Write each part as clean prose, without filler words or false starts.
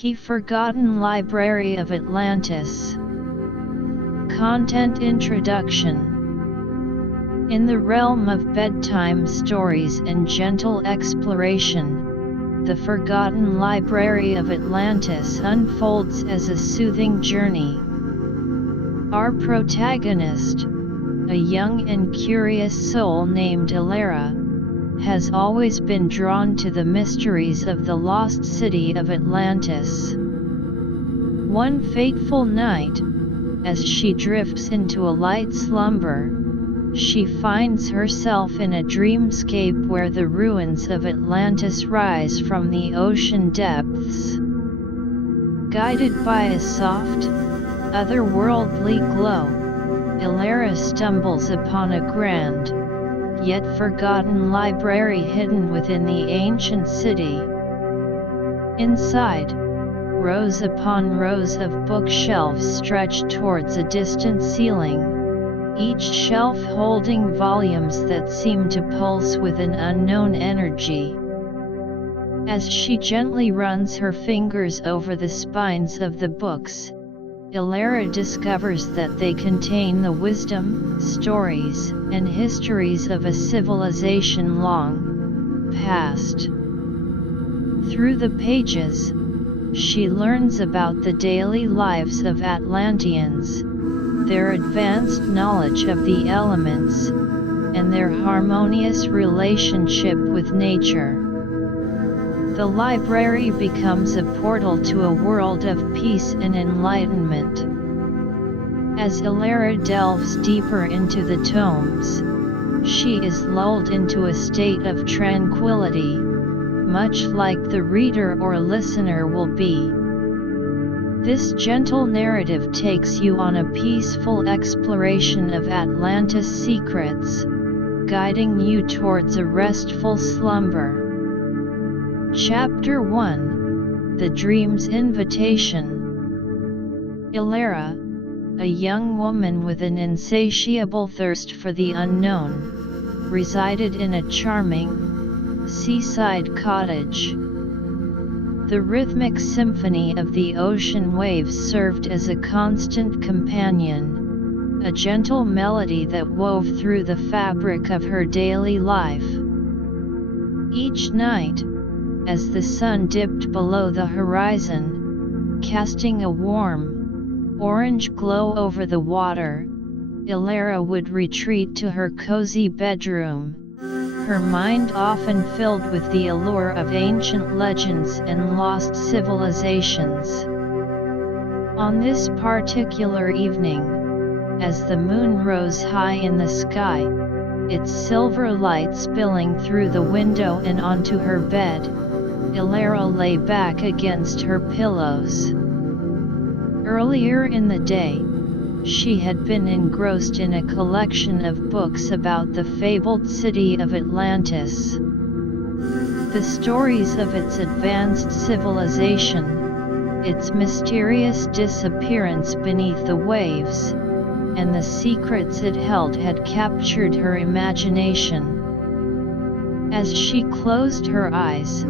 The Forgotten Library of Atlantis. Content Introduction. In the realm of bedtime stories and gentle exploration, the Forgotten Library of Atlantis unfolds as a soothing journey. Our protagonist, a young and curious soul named Elara, has always been drawn to the mysteries of the lost city of Atlantis. One fateful night, as she drifts into a light slumber, she finds herself in a dreamscape where the ruins of Atlantis rise from the ocean depths. Guided by a soft, otherworldly glow, Elara stumbles upon a grand, yet forgotten library hidden within the ancient city. Inside, rows upon rows of bookshelves stretch towards a distant ceiling, each shelf holding volumes that seem to pulse with an unknown energy. As she gently runs her fingers over the spines of the books, Elara discovers that they contain the wisdom, stories, and histories of a civilization long past. Through the pages, she learns about the daily lives of Atlanteans, their advanced knowledge of the elements, and their harmonious relationship with nature. The library becomes a portal to a world of peace and enlightenment. As Elara delves deeper into the tomes, she is lulled into a state of tranquility, much like the reader or listener will be. This gentle narrative takes you on a peaceful exploration of Atlantis' secrets, guiding you towards a restful slumber. Chapter 1: The Dream's Invitation. Elara, a young woman with an insatiable thirst for the unknown, resided in a charming, seaside cottage. The rhythmic symphony of the ocean waves served as a constant companion, a gentle melody that wove through the fabric of her daily life. Each night, as the sun dipped below the horizon, casting a warm, orange glow over the water, Elara would retreat to her cozy bedroom, her mind often filled with the allure of ancient legends and lost civilizations. On this particular evening, as the moon rose high in the sky, its silver light spilling through the window and onto her bed, Elara lay back against her pillows. Earlier in the day, she had been engrossed in a collection of books about the fabled city of Atlantis. The stories of its advanced civilization, its mysterious disappearance beneath the waves, and the secrets it held had captured her imagination. As she closed her eyes,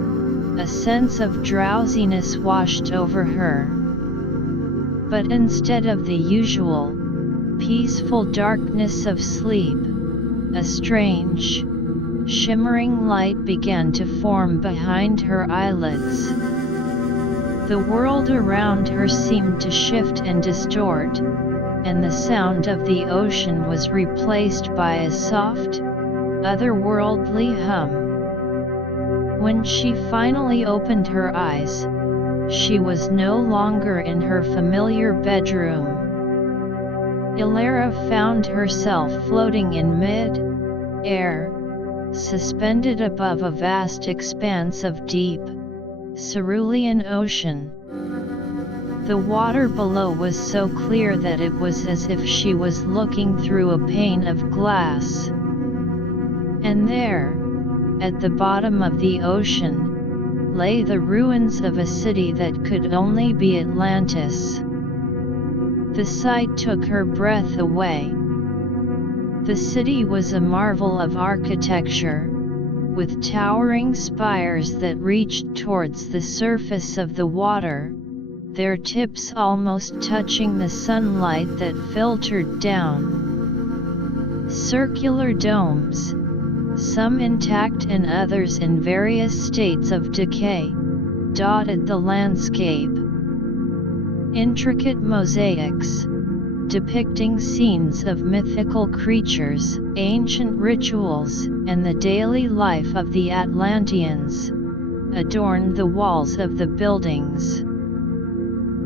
a sense of drowsiness washed over her. But instead of the usual, peaceful darkness of sleep, a strange, shimmering light began to form behind her eyelids. The world around her seemed to shift and distort, and the sound of the ocean was replaced by a soft, otherworldly hum. When she finally opened her eyes, she was no longer in her familiar bedroom. Elara found herself floating in mid-air, suspended above a vast expanse of deep, cerulean ocean. The water below was so clear that it was as if she was looking through a pane of glass. And there, at the bottom of the ocean, lay the ruins of a city that could only be Atlantis. The sight took her breath away. The city was a marvel of architecture, with towering spires that reached towards the surface of the water, their tips almost touching the sunlight that filtered down. Circular domes, some intact and others in various states of decay, dotted the landscape. Intricate mosaics, depicting scenes of mythical creatures, ancient rituals, and the daily life of the Atlanteans, adorned the walls of the buildings.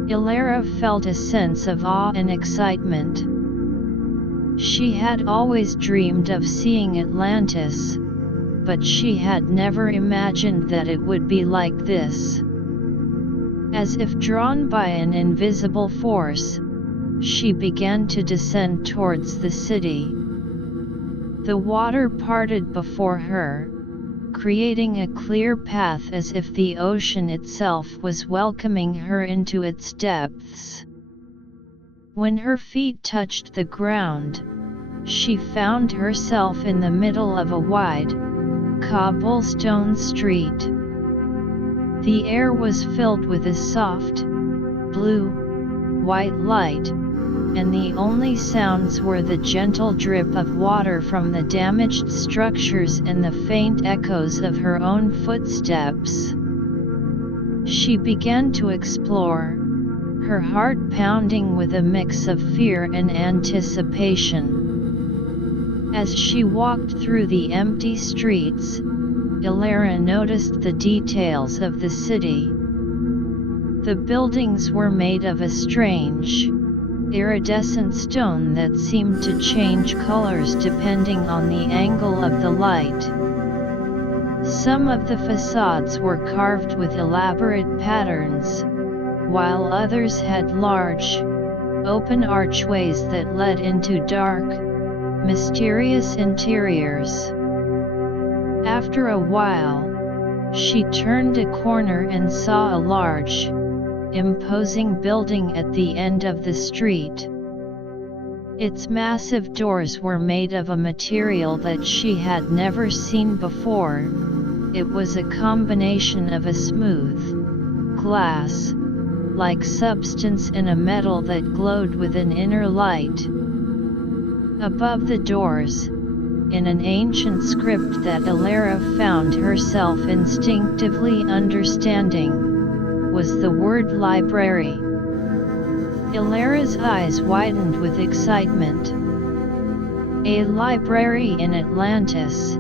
Elara felt a sense of awe and excitement. She had always dreamed of seeing Atlantis, but she had never imagined that it would be like this. As if drawn by an invisible force, she began to descend towards the city. The water parted before her, creating a clear path as if the ocean itself was welcoming her into its depths. When her feet touched the ground, she found herself in the middle of a wide, cobblestone street. The air was filled with a soft, blue-white light, and the only sounds were the gentle drip of water from the damaged structures and the faint echoes of her own footsteps. She began to explore, her heart pounding with a mix of fear and anticipation. As she walked through the empty streets, Elara noticed the details of the city. The buildings were made of a strange, iridescent stone that seemed to change colors depending on the angle of the light. Some of the facades were carved with elaborate patterns, while others had large, open archways that led into dark, mysterious interiors. After a while, she turned a corner and saw a large, imposing building at the end of the street. Its massive doors were made of a material that she had never seen before. It was a combination of a smooth, glass-like substance and a metal that glowed with an inner light. Above the doors, in an ancient script that Elara found herself instinctively understanding, was the word library. Elara's eyes widened with excitement. A library in Atlantis.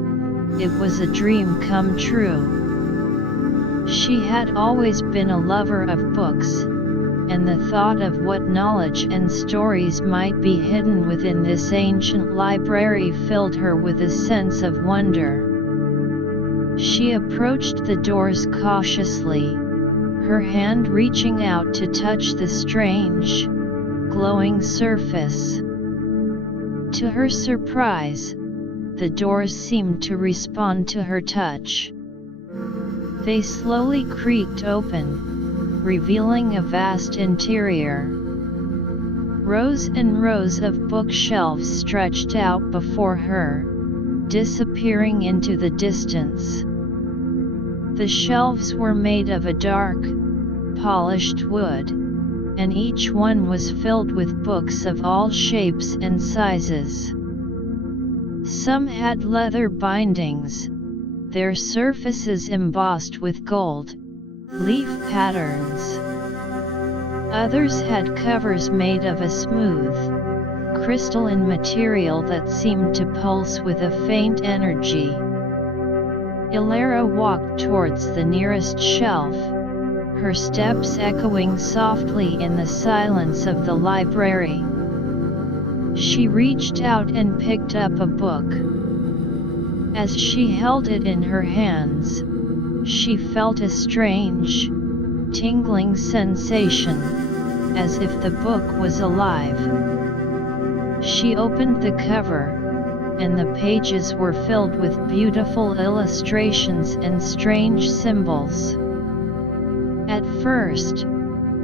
It was a dream come true. She had always been a lover of books, and the thought of what knowledge and stories might be hidden within this ancient library filled her with a sense of wonder. She approached the doors cautiously, her hand reaching out to touch the strange, glowing surface. To her surprise, the doors seemed to respond to her touch. They slowly creaked open, revealing a vast interior. Rows and rows of bookshelves stretched out before her, disappearing into the distance. The shelves were made of a dark, polished wood, and each one was filled with books of all shapes and sizes. Some had leather bindings, their surfaces embossed with gold, leaf patterns. Others had covers made of a smooth, crystalline material that seemed to pulse with a faint energy. Elara walked towards the nearest shelf, her steps echoing softly in the silence of the library. She reached out and picked up a book. As she held it in her hands, she felt a strange, tingling sensation, as if the book was alive. She opened the cover, and the pages were filled with beautiful illustrations and strange symbols. At first,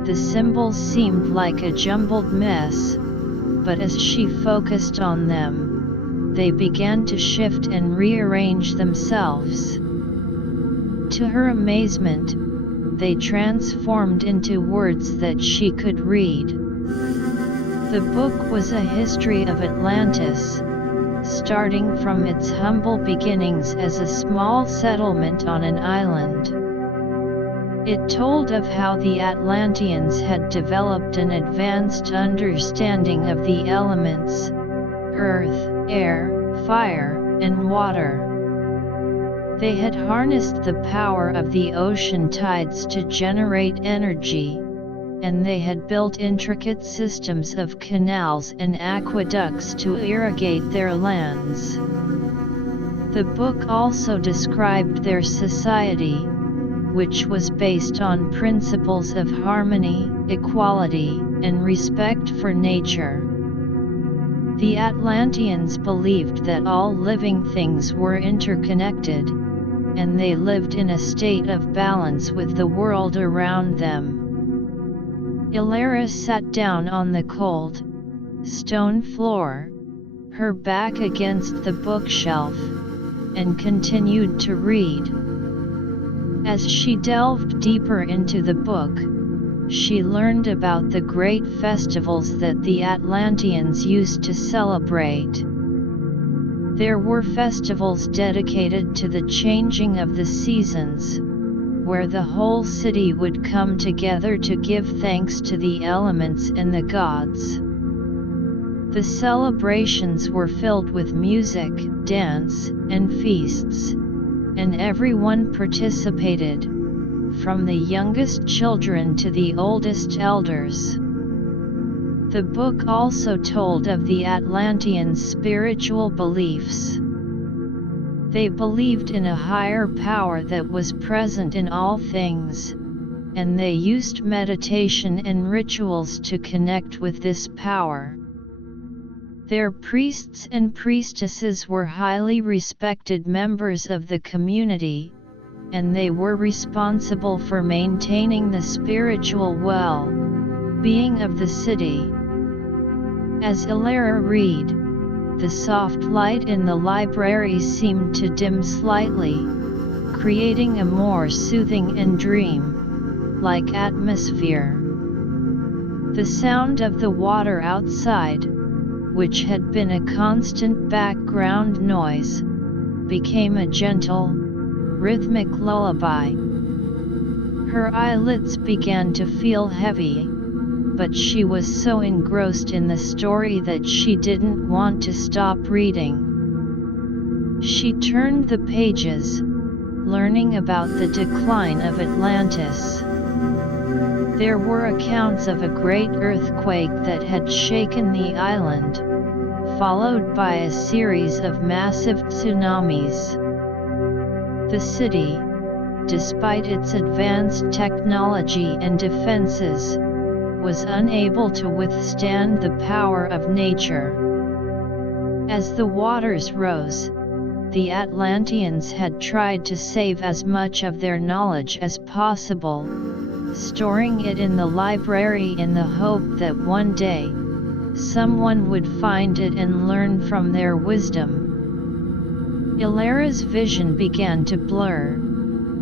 the symbols seemed like a jumbled mess, but as she focused on them, they began to shift and rearrange themselves. To her amazement, they transformed into words that she could read. The book was a history of Atlantis, starting from its humble beginnings as a small settlement on an island. It told of how the Atlanteans had developed an advanced understanding of the elements: earth, air, fire, and water. They had harnessed the power of the ocean tides to generate energy, and they had built intricate systems of canals and aqueducts to irrigate their lands. The book also described their society, which was based on principles of harmony, equality, and respect for nature. The Atlanteans believed that all living things were interconnected, and they lived in a state of balance with the world around them. Elara sat down on the cold, stone floor, her back against the bookshelf, and continued to read. As she delved deeper into the book, she learned about the great festivals that the Atlanteans used to celebrate. There were festivals dedicated to the changing of the seasons, where the whole city would come together to give thanks to the elements and the gods. The celebrations were filled with music, dance, and feasts, and everyone participated, from the youngest children to the oldest elders. The book also told of the Atlanteans' spiritual beliefs. They believed in a higher power that was present in all things, and they used meditation and rituals to connect with this power. Their priests and priestesses were highly respected members of the community, and they were responsible for maintaining the spiritual well-being of the city. As Elara read, the soft light in the library seemed to dim slightly, creating a more soothing and dream-like atmosphere. The sound of the water outside, which had been a constant background noise, became a gentle, rhythmic lullaby. Her eyelids began to feel heavy, but she was so engrossed in the story that she didn't want to stop reading. She turned the pages, learning about the decline of Atlantis. There were accounts of a great earthquake that had shaken the island, followed by a series of massive tsunamis. The city, despite its advanced technology and defenses, was unable to withstand the power of nature. As the waters rose, the Atlanteans had tried to save as much of their knowledge as possible, storing it in the library in the hope that one day, someone would find it and learn from their wisdom. Elara's vision began to blur,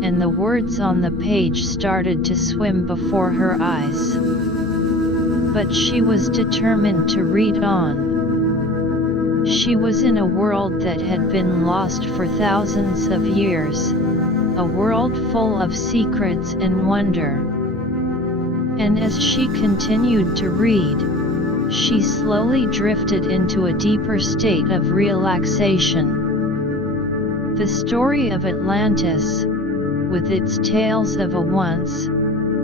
and the words on the page started to swim before her eyes. But she was determined to read on. She was in a world that had been lost for thousands of years, a world full of secrets and wonder. And as she continued to read, she slowly drifted into a deeper state of relaxation. The story of Atlantis, with its tales of a once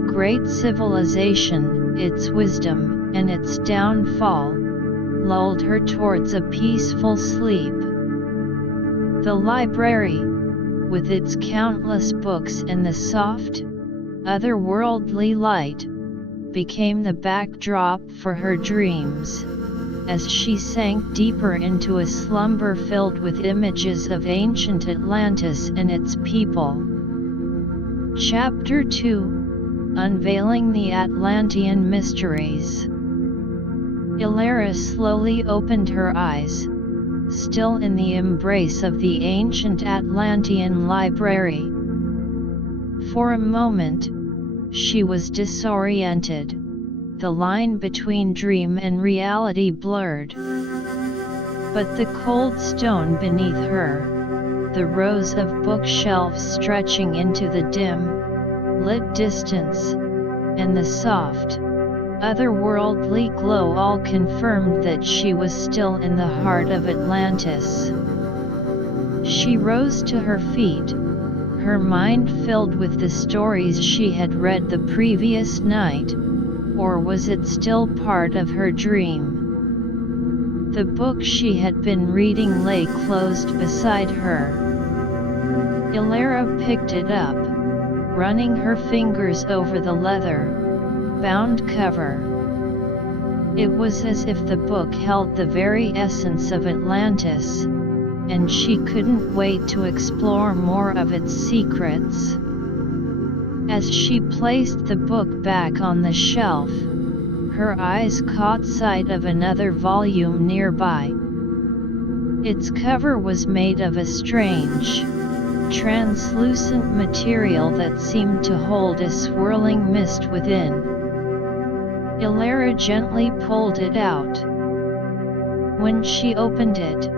great civilization, its wisdom, and its downfall, lulled her towards a peaceful sleep. The library, with its countless books and the soft, otherworldly light, became the backdrop for her dreams, as she sank deeper into a slumber filled with images of ancient Atlantis and its people. Chapter 2: Unveiling the Atlantean Mysteries. Elara slowly opened her eyes, still in the embrace of the ancient Atlantean library. For a moment, she was disoriented, the line between dream and reality blurred. But the cold stone beneath her, the rows of bookshelves stretching into the dim, lit distance, and the soft, otherworldly glow all confirmed that she was still in the heart of Atlantis. She rose to her feet, her mind filled with the stories she had read the previous night, or was it still part of her dream? The book she had been reading lay closed beside her. Elara picked it up, running her fingers over the leather-bound cover. It was as if the book held the very essence of Atlantis, and she couldn't wait to explore more of its secrets. As she placed the book back on the shelf, her eyes caught sight of another volume nearby. Its cover was made of a strange, translucent material that seemed to hold a swirling mist within. Elara gently pulled it out. When she opened it,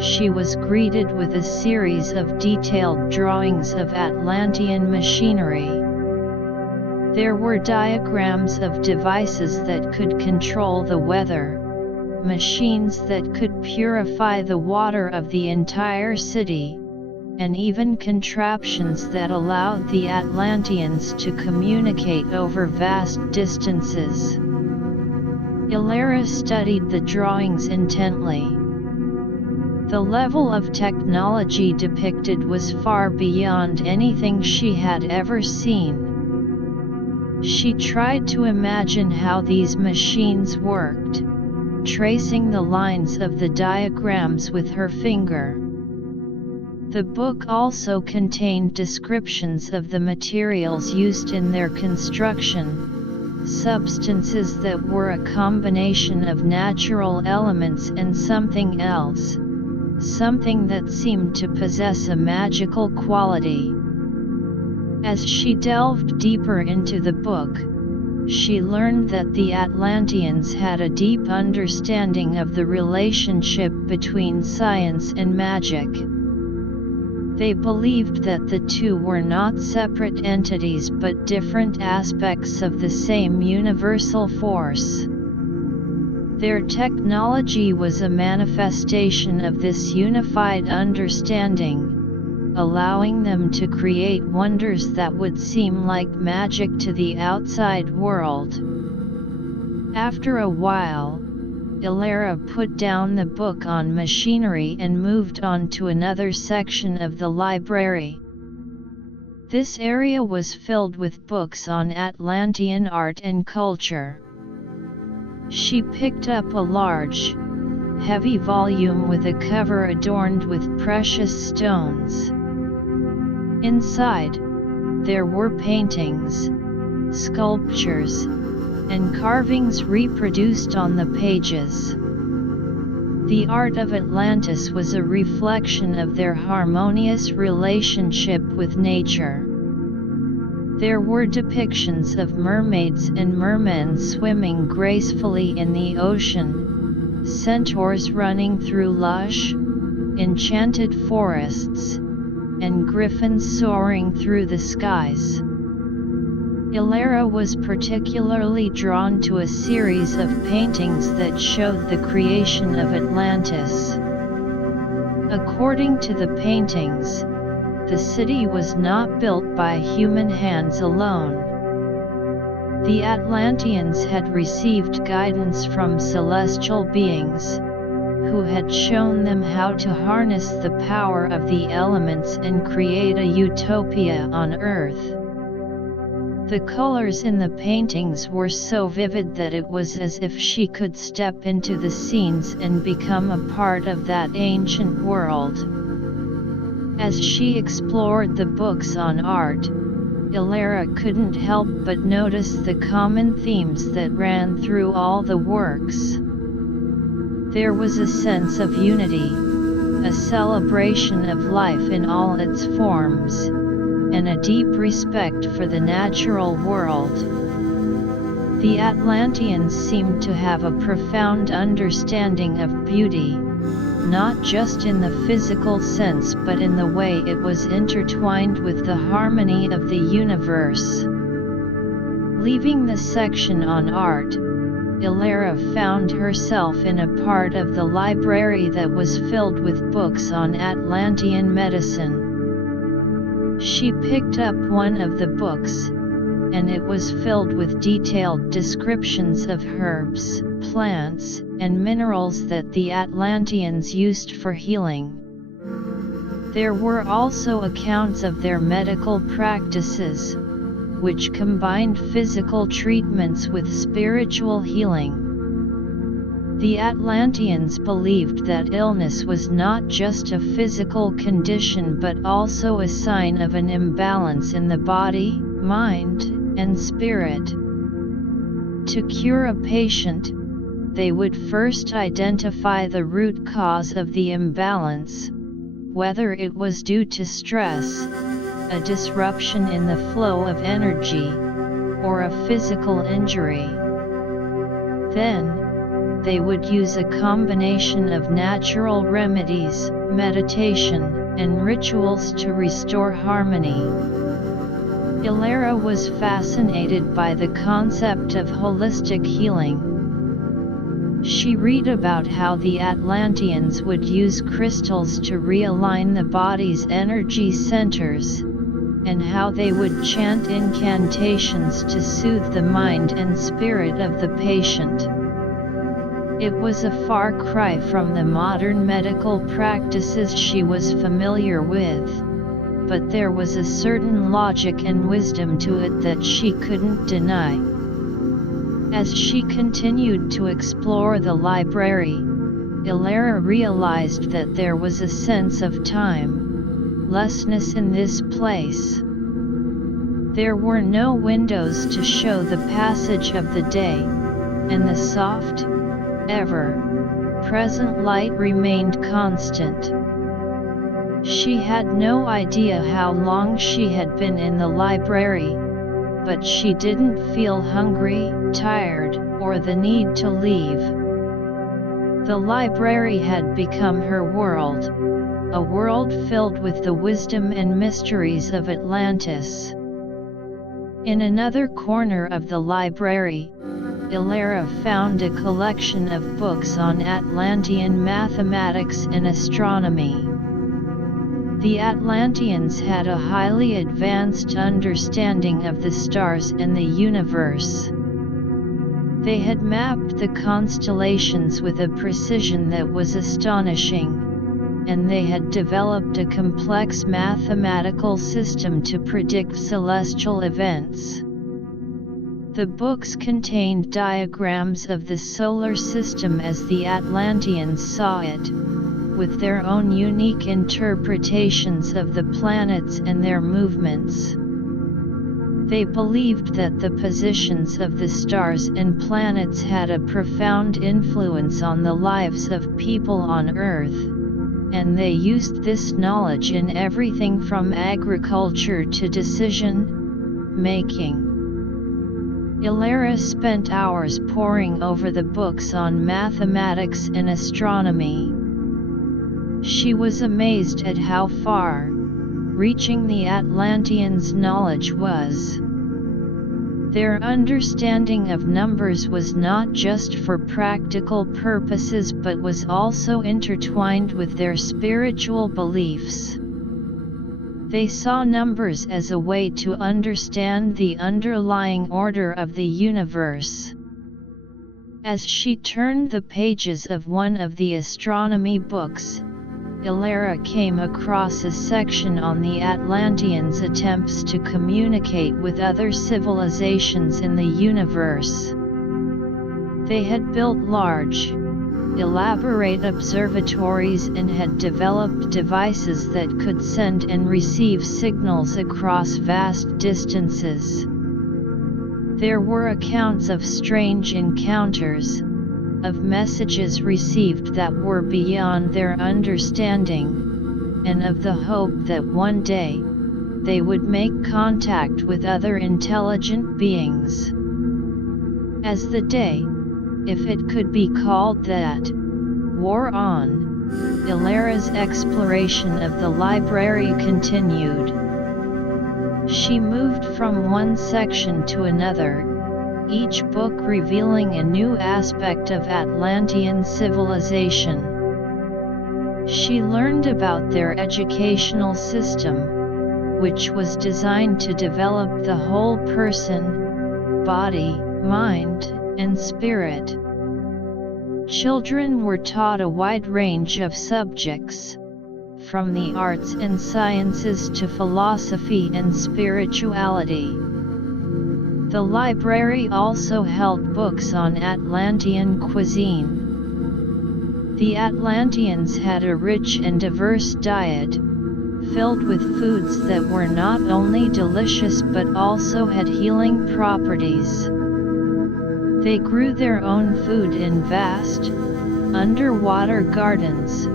she was greeted with a series of detailed drawings of Atlantean machinery. There were diagrams of devices that could control the weather, machines that could purify the water of the entire city, and even contraptions that allowed the Atlanteans to communicate over vast distances. Elara studied the drawings intently. The level of technology depicted was far beyond anything she had ever seen. She tried to imagine how these machines worked, tracing the lines of the diagrams with her finger. The book also contained descriptions of the materials used in their construction, substances that were a combination of natural elements and something else, something that seemed to possess a magical quality. As she delved deeper into the book, she learned that the Atlanteans had a deep understanding of the relationship between science and magic. They believed that the two were not separate entities but different aspects of the same universal force. Their technology was a manifestation of this unified understanding, allowing them to create wonders that would seem like magic to the outside world. After a while, Elara put down the book on machinery and moved on to another section of the library. This area was filled with books on Atlantean art and culture. She picked up a large, heavy volume with a cover adorned with precious stones. Inside, there were paintings, sculptures, and carvings reproduced on the pages. The art of Atlantis was a reflection of their harmonious relationship with nature. There were depictions of mermaids and mermen swimming gracefully in the ocean, centaurs running through lush, enchanted forests, and griffins soaring through the skies. Elara was particularly drawn to a series of paintings that showed the creation of Atlantis. According to the paintings, the city was not built by human hands alone. The Atlanteans had received guidance from celestial beings, who had shown them how to harness the power of the elements and create a utopia on Earth. The colors in the paintings were so vivid that it was as if she could step into the scenes and become a part of that ancient world. As she explored the books on art, Elara couldn't help but notice the common themes that ran through all the works. There was a sense of unity, a celebration of life in all its forms, and a deep respect for the natural world. The Atlanteans seemed to have a profound understanding of beauty, not just in the physical sense but in the way it was intertwined with the harmony of the universe. Leaving the section on art, Elara found herself in a part of the library that was filled with books on Atlantean medicine. She picked up one of the books, and it was filled with detailed descriptions of herbs, plants, and minerals that the Atlanteans used for healing. There were also accounts of their medical practices, which combined physical treatments with spiritual healing. The Atlanteans believed that illness was not just a physical condition but also a sign of an imbalance in the body, mind, and spirit. To cure a patient, they would first identify the root cause of the imbalance, whether it was due to stress, a disruption in the flow of energy, or a physical injury. Then, they would use a combination of natural remedies, meditation, and rituals to restore harmony. Elara was fascinated by the concept of holistic healing. She read about how the Atlanteans would use crystals to realign the body's energy centers, and how they would chant incantations to soothe the mind and spirit of the patient. It was a far cry from the modern medical practices she was familiar with, but there was a certain logic and wisdom to it that she couldn't deny. As she continued to explore the library, Elara realized that there was a sense of timelessness in this place. There were no windows to show the passage of the day, and the soft, ever-present light remained constant. She had no idea how long she had been in the library, but she didn't feel hungry, tired, or the need to leave. The library had become her world, a world filled with the wisdom and mysteries of Atlantis. In another corner of the library, Elara found a collection of books on Atlantean mathematics and astronomy. The Atlanteans had a highly advanced understanding of the stars and the universe. They had mapped the constellations with a precision that was astonishing, and they had developed a complex mathematical system to predict celestial events. The books contained diagrams of the solar system as the Atlanteans saw it, with their own unique interpretations of the planets and their movements. They believed that the positions of the stars and planets had a profound influence on the lives of people on Earth, and they used this knowledge in everything from agriculture to decision-making. Elara spent hours poring over the books on mathematics and astronomy. She was amazed at how far-reaching the Atlanteans' knowledge was. Their understanding of numbers was not just for practical purposes but was also intertwined with their spiritual beliefs. They saw numbers as a way to understand the underlying order of the universe. As she turned the pages of one of the astronomy books, Elara came across a section on the Atlanteans' attempts to communicate with other civilizations in the universe. They had built large, elaborate observatories and had developed devices that could send and receive signals across vast distances. There were accounts of strange encounters, of messages received that were beyond their understanding, and of the hope that one day, they would make contact with other intelligent beings. As the day, if it could be called that, wore on, Elara's exploration of the library continued. She moved from one section to another, each book revealing a new aspect of Atlantean civilization. She learned about their educational system, which was designed to develop the whole person, body, mind, and spirit. Children were taught a wide range of subjects, from the arts and sciences to philosophy and spirituality. The library also held books on Atlantean cuisine. The Atlanteans had a rich and diverse diet, filled with foods that were not only delicious but also had healing properties. They grew their own food in vast, underwater gardens,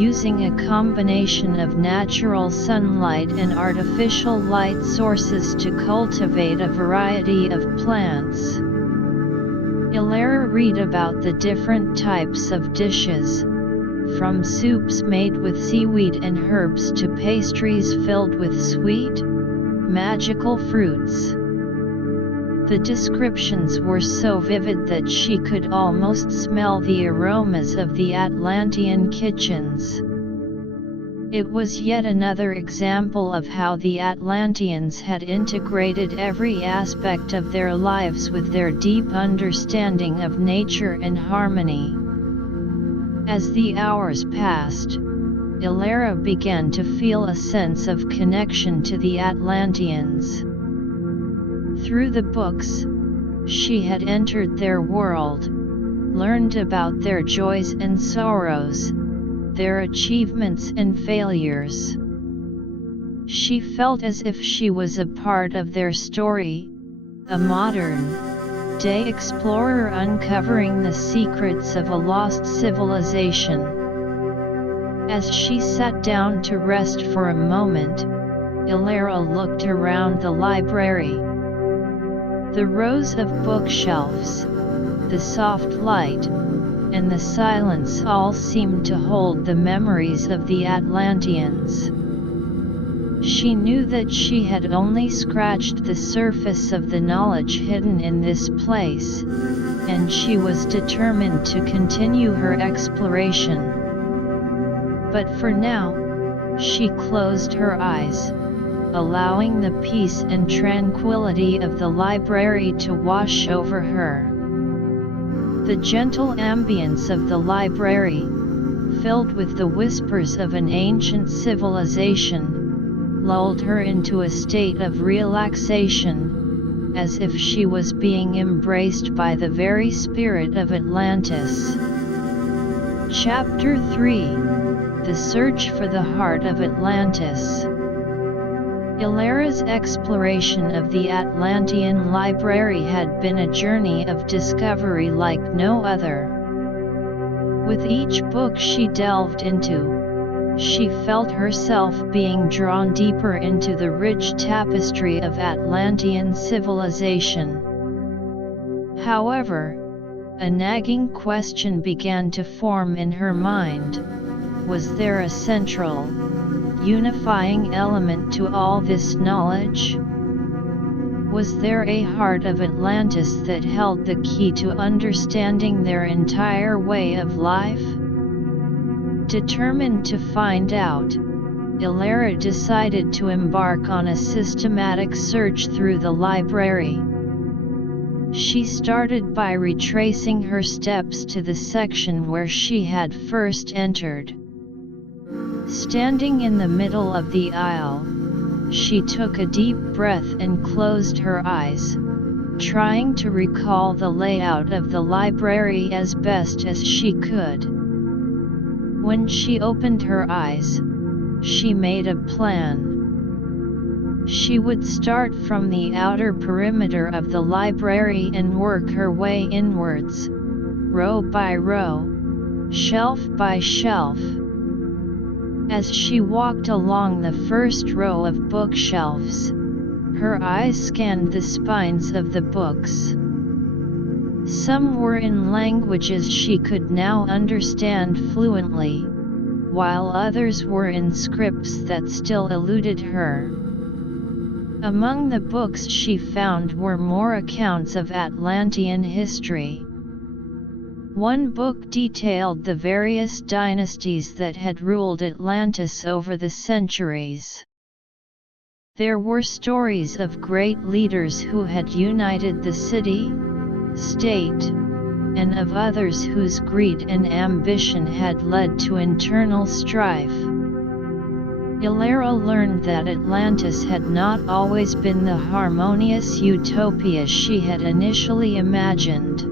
using a combination of natural sunlight and artificial light sources to cultivate a variety of plants. Elara read about the different types of dishes, from soups made with seaweed and herbs to pastries filled with sweet, magical fruits. The descriptions were so vivid that she could almost smell the aromas of the Atlantean kitchens. It was yet another example of how the Atlanteans had integrated every aspect of their lives with their deep understanding of nature and harmony. As the hours passed, Elara began to feel a sense of connection to the Atlanteans. Through the books, she had entered their world, learned about their joys and sorrows, their achievements and failures. She felt as if she was a part of their story, a modern-day explorer uncovering the secrets of a lost civilization. As she sat down to rest for a moment, Elara looked around the library. The rows of bookshelves, the soft light, and the silence all seemed to hold the memories of the Atlanteans. She knew that she had only scratched the surface of the knowledge hidden in this place, and she was determined to continue her exploration. But for now, she closed her eyes, allowing the peace and tranquility of the library to wash over her. The gentle ambience of the library, filled with the whispers of an ancient civilization, lulled her into a state of relaxation, as if she was being embraced by the very spirit of Atlantis. Chapter 3: The Search for the Heart of Atlantis. Elara's exploration of the Atlantean library had been a journey of discovery like no other. With each book she delved into, she felt herself being drawn deeper into the rich tapestry of Atlantean civilization. However, a nagging question began to form in her mind: was there a central, unifying element to all this knowledge? Was there a heart of Atlantis that held the key to understanding their entire way of life? Determined to find out, Elara decided to embark on a systematic search through the library. She started by retracing her steps to the section where she had first entered. Standing in the middle of the aisle, she took a deep breath and closed her eyes, trying to recall the layout of the library as best as she could. When she opened her eyes, she made a plan. She would start from the outer perimeter of the library and work her way inwards, row by row, shelf by shelf. As she walked along the first row of bookshelves, her eyes scanned the spines of the books. Some were in languages she could now understand fluently, while others were in scripts that still eluded her. Among the books she found were more accounts of Atlantean history. One book detailed the various dynasties that had ruled Atlantis over the centuries. There were stories of great leaders who had united the city, state, and of others whose greed and ambition had led to internal strife. Elara learned that Atlantis had not always been the harmonious utopia she had initially imagined.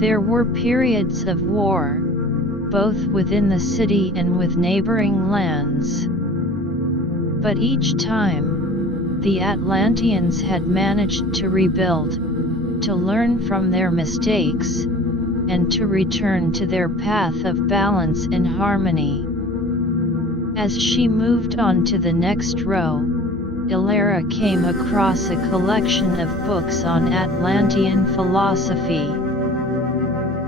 There were periods of war, both within the city and with neighboring lands. But each time, the Atlanteans had managed to rebuild, to learn from their mistakes, and to return to their path of balance and harmony. As she moved on to the next row, Elara came across a collection of books on Atlantean philosophy.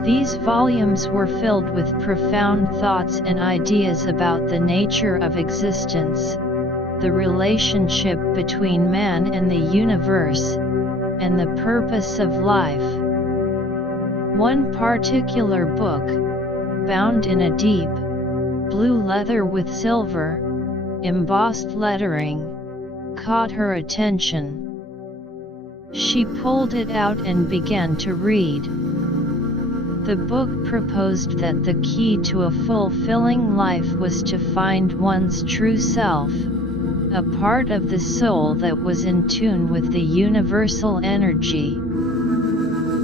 These volumes were filled with profound thoughts and ideas about the nature of existence, the relationship between man and the universe, and the purpose of life. One particular book, bound in a deep, blue leather with silver, embossed lettering, caught her attention. She pulled it out and began to read. The book proposed that the key to a fulfilling life was to find one's true self, a part of the soul that was in tune with the universal energy.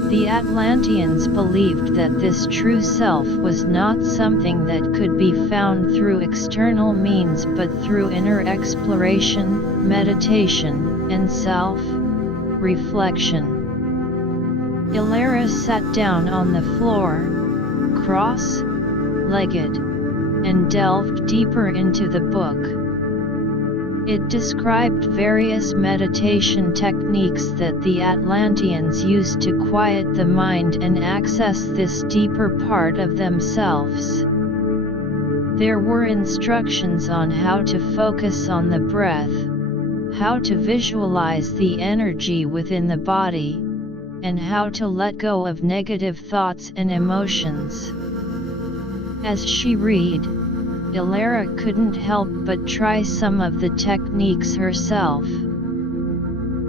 The Atlanteans believed that this true self was not something that could be found through external means but through inner exploration, meditation, and self-reflection. Elara sat down on the floor, cross-legged, and delved deeper into the book. It described various meditation techniques that the Atlanteans used to quiet the mind and access this deeper part of themselves. There were instructions on how to focus on the breath, how to visualize the energy within the body, and how to let go of negative thoughts and emotions. As she read, Elara couldn't help but try some of the techniques herself.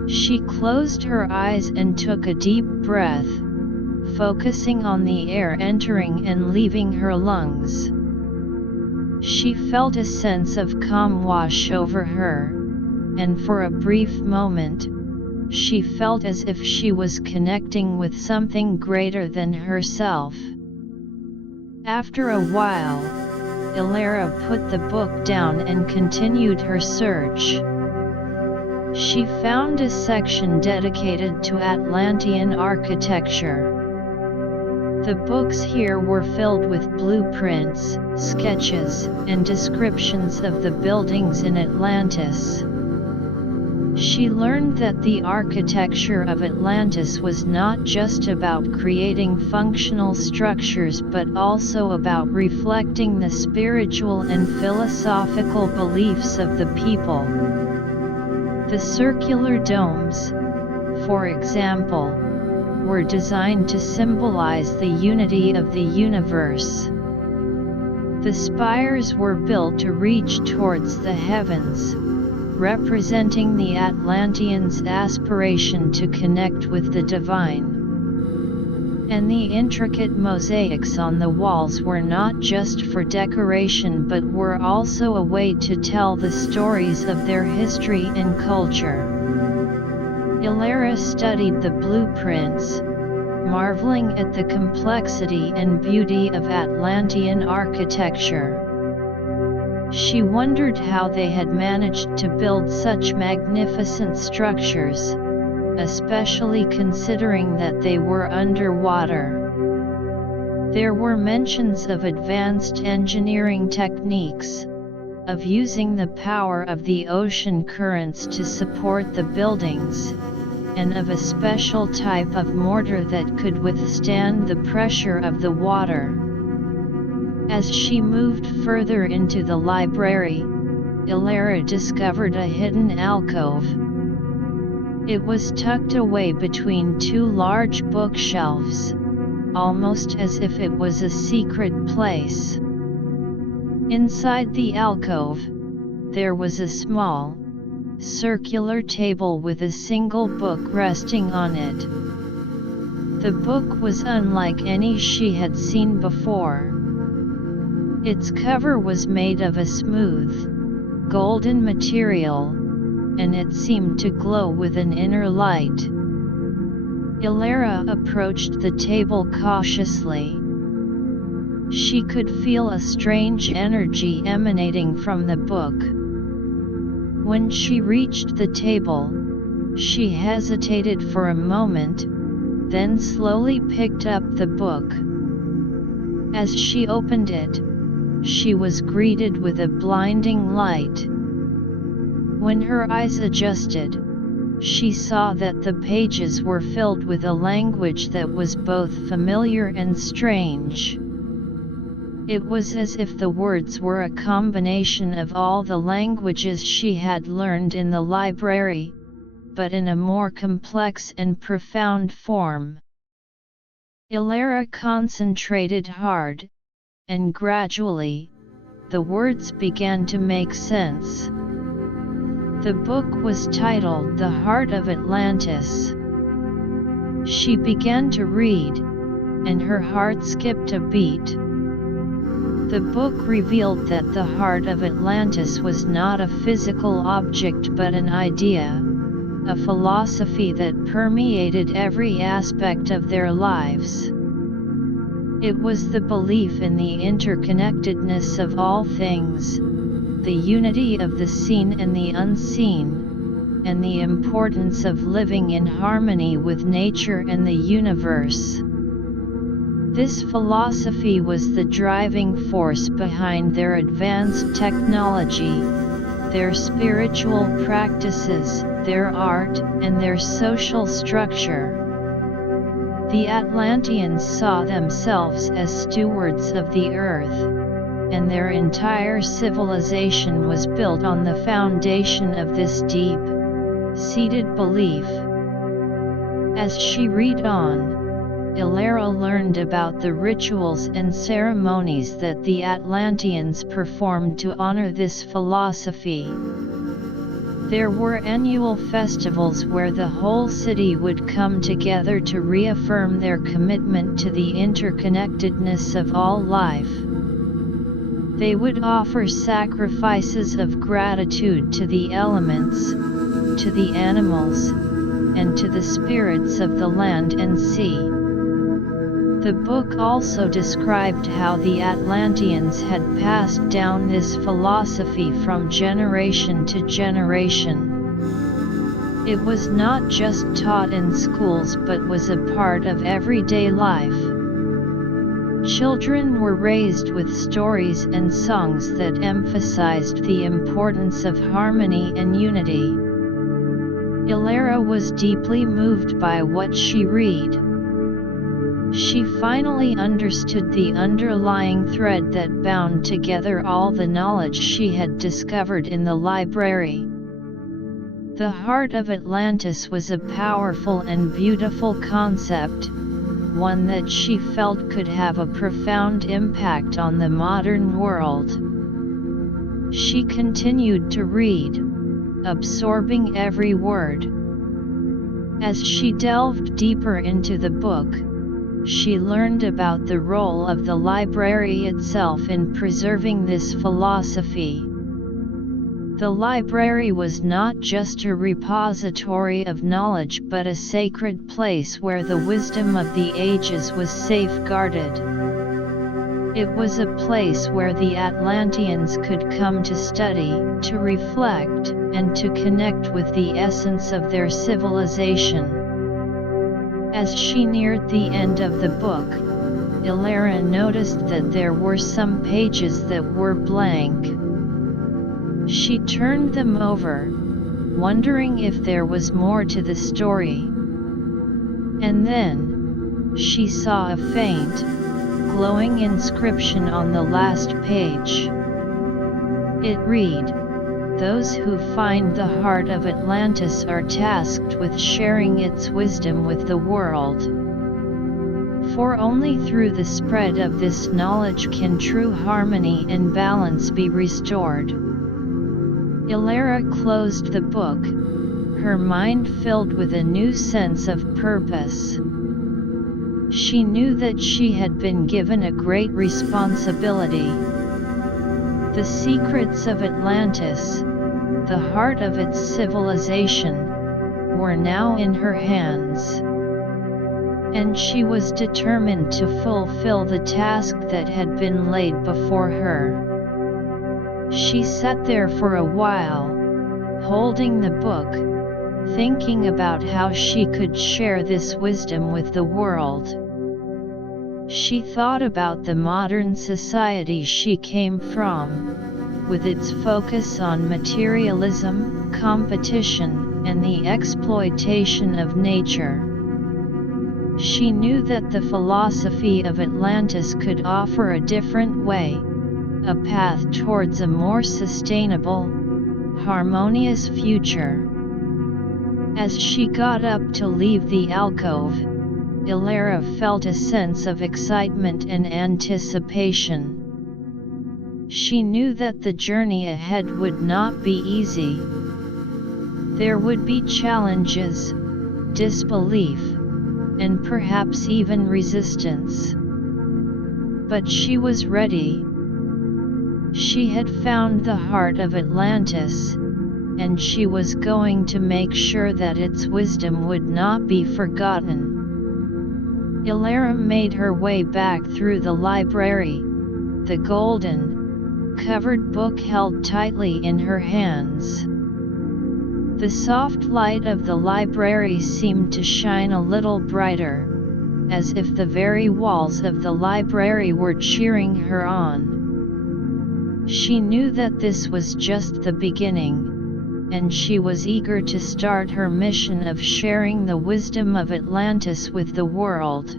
She closed her eyes and took a deep breath, focusing on the air entering and leaving her lungs. She felt a sense of calm wash over her, and for a brief moment, she felt as if she was connecting with something greater than herself. After a while, Elara put the book down and continued her search. She found a section dedicated to Atlantean architecture. The books here were filled with blueprints, sketches, and descriptions of the buildings in Atlantis. She learned that the architecture of Atlantis was not just about creating functional structures but also about reflecting the spiritual and philosophical beliefs of the people. The circular domes, for example, were designed to symbolize the unity of the universe. The spires were built to reach towards the heavens, representing the Atlanteans' aspiration to connect with the divine. And the intricate mosaics on the walls were not just for decoration but were also a way to tell the stories of their history and culture. Elara studied the blueprints, marveling at the complexity and beauty of Atlantean architecture. She wondered how they had managed to build such magnificent structures, especially considering that they were underwater. There were mentions of advanced engineering techniques, of using the power of the ocean currents to support the buildings, and of a special type of mortar that could withstand the pressure of the water. As she moved further into the library, Elara discovered a hidden alcove. It was tucked away between two large bookshelves, almost as if it was a secret place. Inside the alcove, there was a small, circular table with a single book resting on it. The book was unlike any she had seen before. Its cover was made of a smooth, golden material, and it seemed to glow with an inner light. Elara approached the table cautiously. She could feel a strange energy emanating from the book. When she reached the table, she hesitated for a moment, then slowly picked up the book. As she opened it, she was greeted with a blinding light. When her eyes adjusted, she saw that the pages were filled with a language that was both familiar and strange. It was as if the words were a combination of all the languages she had learned in the library, but in a more complex and profound form. Elara concentrated hard, and gradually, the words began to make sense. The book was titled The Heart of Atlantis. She began to read, and her heart skipped a beat. The book revealed that the heart of Atlantis was not a physical object but an idea, a philosophy that permeated every aspect of their lives. It was the belief in the interconnectedness of all things, the unity of the seen and the unseen, and the importance of living in harmony with nature and the universe. This philosophy was the driving force behind their advanced technology, their spiritual practices, their art, and their social structure. The Atlanteans saw themselves as stewards of the earth, and their entire civilization was built on the foundation of this deep-seated belief. As she read on, Elara learned about the rituals and ceremonies that the Atlanteans performed to honor this philosophy. There were annual festivals where the whole city would come together to reaffirm their commitment to the interconnectedness of all life. They would offer sacrifices of gratitude to the elements, to the animals, and to the spirits of the land and sea. The book also described how the Atlanteans had passed down this philosophy from generation to generation. It was not just taught in schools but was a part of everyday life. Children were raised with stories and songs that emphasized the importance of harmony and unity. Elara was deeply moved by what she read. She finally understood the underlying thread that bound together all the knowledge she had discovered in the library. The heart of Atlantis was a powerful and beautiful concept, one that she felt could have a profound impact on the modern world. She continued to read, absorbing every word. As she delved deeper into the book, she learned about the role of the library itself in preserving this philosophy. The library was not just a repository of knowledge but a sacred place where the wisdom of the ages was safeguarded. It was a place where the Atlanteans could come to study, to reflect, and to connect with the essence of their civilization. As she neared the end of the book, Elara noticed that there were some pages that were blank. She turned them over, wondering if there was more to the story. And then, she saw a faint, glowing inscription on the last page. It read, "Those who find the heart of Atlantis are tasked with sharing its wisdom with the world. For only through the spread of this knowledge can true harmony and balance be restored." Elara closed the book, her mind filled with a new sense of purpose. She knew that she had been given a great responsibility. The secrets of Atlantis, the heart of its civilization, were now in her hands. And she was determined to fulfill the task that had been laid before her. She sat there for a while, holding the book, thinking about how she could share this wisdom with the world. She thought about the modern society she came from, with its focus on materialism, competition, and the exploitation of nature. She knew that the philosophy of Atlantis could offer a different way, a path towards a more sustainable, harmonious future. As she got up to leave the alcove, Elara felt a sense of excitement and anticipation. She knew that the journey ahead would not be easy. There would be challenges, disbelief, and perhaps even resistance. But she was ready. She had found the heart of Atlantis, and she was going to make sure that its wisdom would not be forgotten. Elara made her way back through the library, the golden, covered book held tightly in her hands. The soft light of the library seemed to shine a little brighter, as if the very walls of the library were cheering her on. She knew that this was just the beginning, and she was eager to start her mission of sharing the wisdom of Atlantis with the world.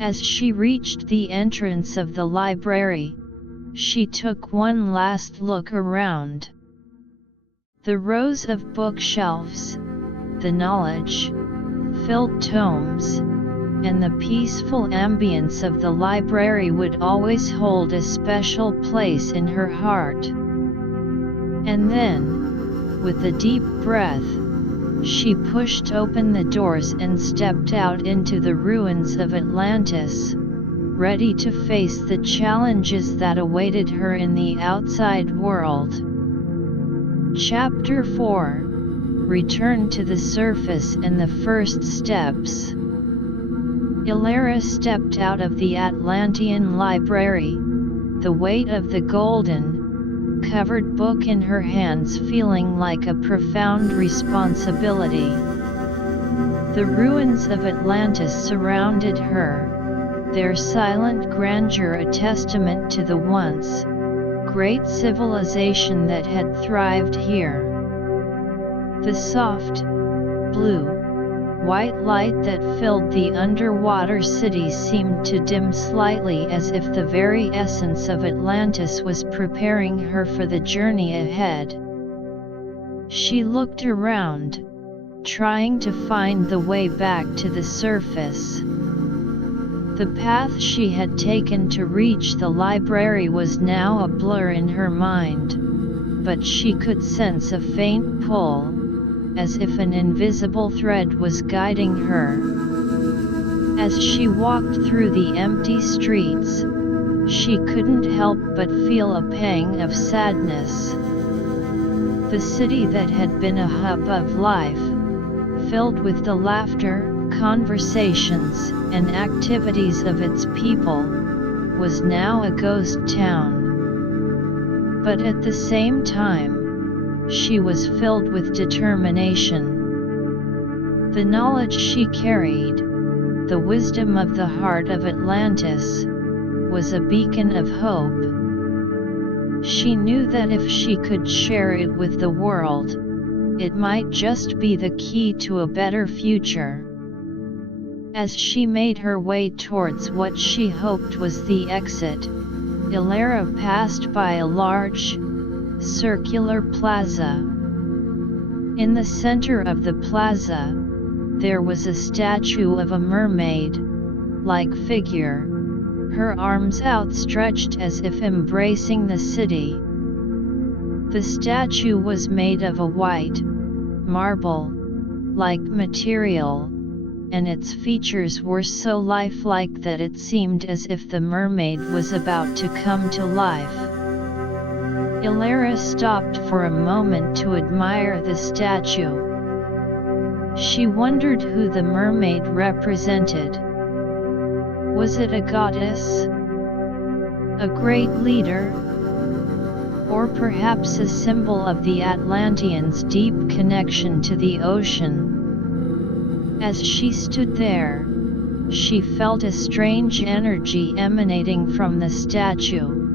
As she reached the entrance of the library, she took one last look around. The rows of bookshelves, the knowledge-filled tomes, and the peaceful ambience of the library would always hold a special place in her heart. And then, with a deep breath, she pushed open the doors and stepped out into the ruins of Atlantis, ready to face the challenges that awaited her in the outside world. Chapter 4: Return to the Surface and the First Steps. Elara stepped out of the Atlantean library, the weight of the golden, covered book in her hands feeling like a profound responsibility. The ruins of Atlantis surrounded her, their silent grandeur a testament to the once great civilization that had thrived here. The soft, blue-white light that filled the underwater city seemed to dim slightly, as if the very essence of Atlantis was preparing her for the journey ahead. She looked around, trying to find the way back to the surface. The path she had taken to reach the library was now a blur in her mind, but she could sense a faint pull, as if an invisible thread was guiding her. As she walked through the empty streets, she couldn't help but feel a pang of sadness. The city that had been a hub of life, filled with the laughter, conversations, and activities of its people, was now a ghost town. But at the same time, she was filled with determination. The knowledge she carried, the wisdom of the heart of Atlantis, was a beacon of hope. She knew that if she could share it with the world, it might just be the key to a better future. As she made her way towards what she hoped was the exit, Elara passed by a large, circular plaza. In the center of the plaza, there was a statue of a mermaid-like figure, her arms outstretched as if embracing the city. The statue was made of a white, marble-like material, and its features were so lifelike that it seemed as if the mermaid was about to come to life. Elara stopped for a moment to admire the statue. She wondered who the mermaid represented. Was it a goddess? A great leader? Or perhaps a symbol of the Atlanteans' deep connection to the ocean? As she stood there, she felt a strange energy emanating from the statue.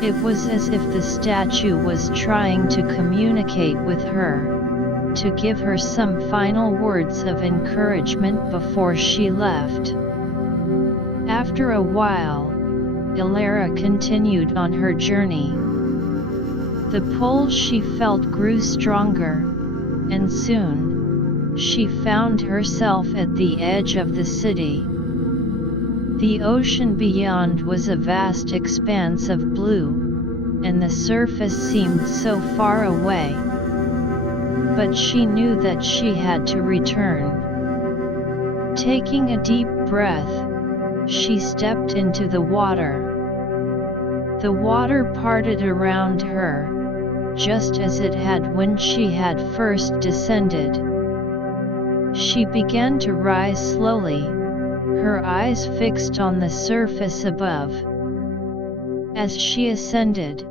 It was as if the statue was trying to communicate with her, to give her some final words of encouragement before she left. After a while, Elara continued on her journey. The pull she felt grew stronger, and soon, she found herself at the edge of the city. The ocean beyond was a vast expanse of blue, and the surface seemed so far away. But she knew that she had to return. Taking a deep breath, she stepped into the water. The water parted around her, just as it had when she had first descended. She began to rise slowly, her eyes fixed on the surface above. As she ascended,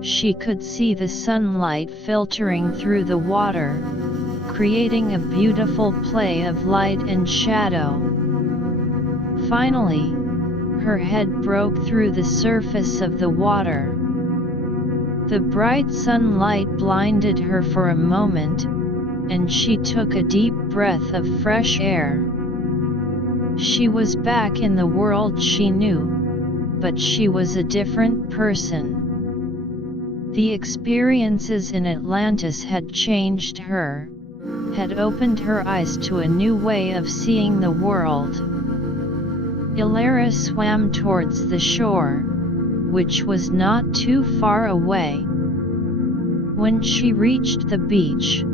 she could see the sunlight filtering through the water, creating a beautiful play of light and shadow. Finally, her head broke through the surface of the water. The bright sunlight blinded her for a moment, and she took a deep breath of fresh air. She was back in the world she knew, but she was a different person. The experiences in Atlantis had changed her, had opened her eyes to a new way of seeing the world. Elara swam towards the shore, which was not too far away. When she reached the beach,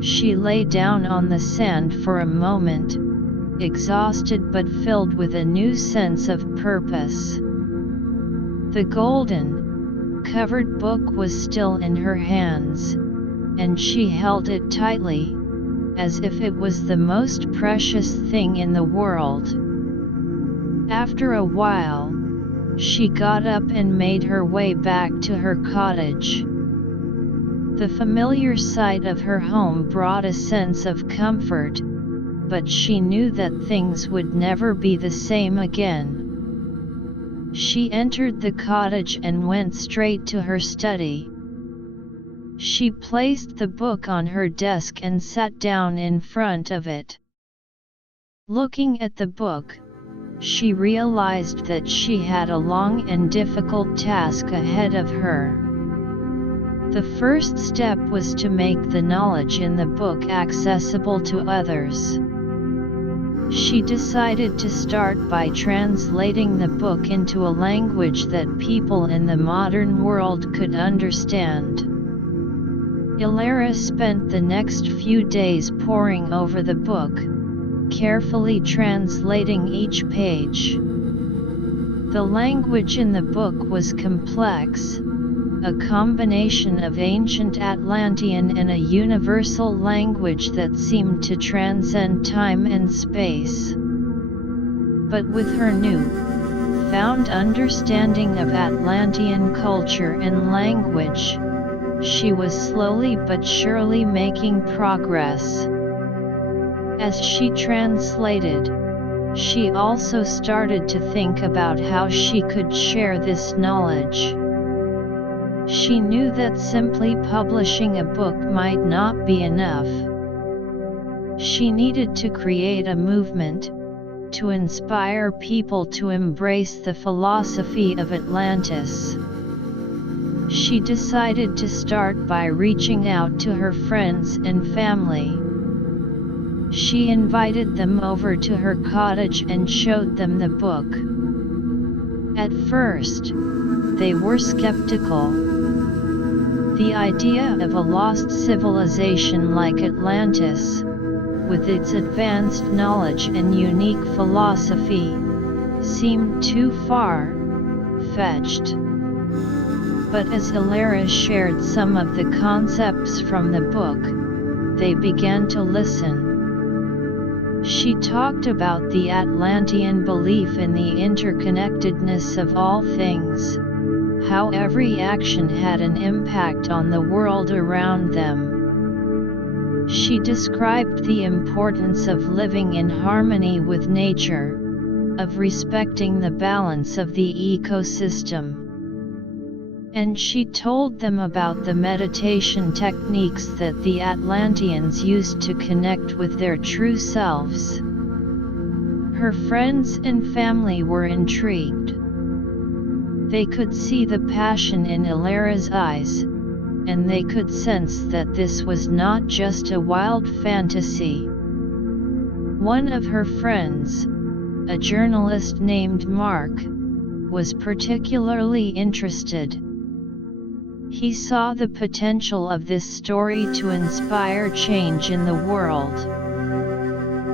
she lay down on the sand for a moment, exhausted but filled with a new sense of purpose. The golden, covered book was still in her hands, and she held it tightly, as if it was the most precious thing in the world. After a while, she got up and made her way back to her cottage. The familiar sight of her home brought a sense of comfort, but she knew that things would never be the same again. She entered the cottage and went straight to her study. She placed the book on her desk and sat down in front of it. Looking at the book, she realized that she had a long and difficult task ahead of her. The first step was to make the knowledge in the book accessible to others. She decided to start by translating the book into a language that people in the modern world could understand. Elara spent the next few days poring over the book, carefully translating each page. The language in the book was complex, a combination of ancient Atlantean and a universal language that seemed to transcend time and space. But with her new-found understanding of Atlantean culture and language, she was slowly but surely making progress. As she translated, She also started to think about how she could share this knowledge. She knew that simply publishing a book might not be enough. She needed to create a movement, to inspire people to embrace the philosophy of Atlantis. She decided to start by reaching out to her friends and family. She invited them over to her cottage and showed them the book. At first, they were skeptical. The idea of a lost civilization like Atlantis, with its advanced knowledge and unique philosophy, seemed too far-fetched. But as Elara shared some of the concepts from the book, they began to listen. She talked about the Atlantean belief in the interconnectedness of all things, how every action had an impact on the world around them. She described the importance of living in harmony with nature, of respecting the balance of the ecosystem. And she told them about the meditation techniques that the Atlanteans used to connect with their true selves. Her friends and family were intrigued. They could see the passion in Elara's eyes, and they could sense that this was not just a wild fantasy. One of her friends, a journalist named Mark, was particularly interested. He saw the potential of this story to inspire change in the world.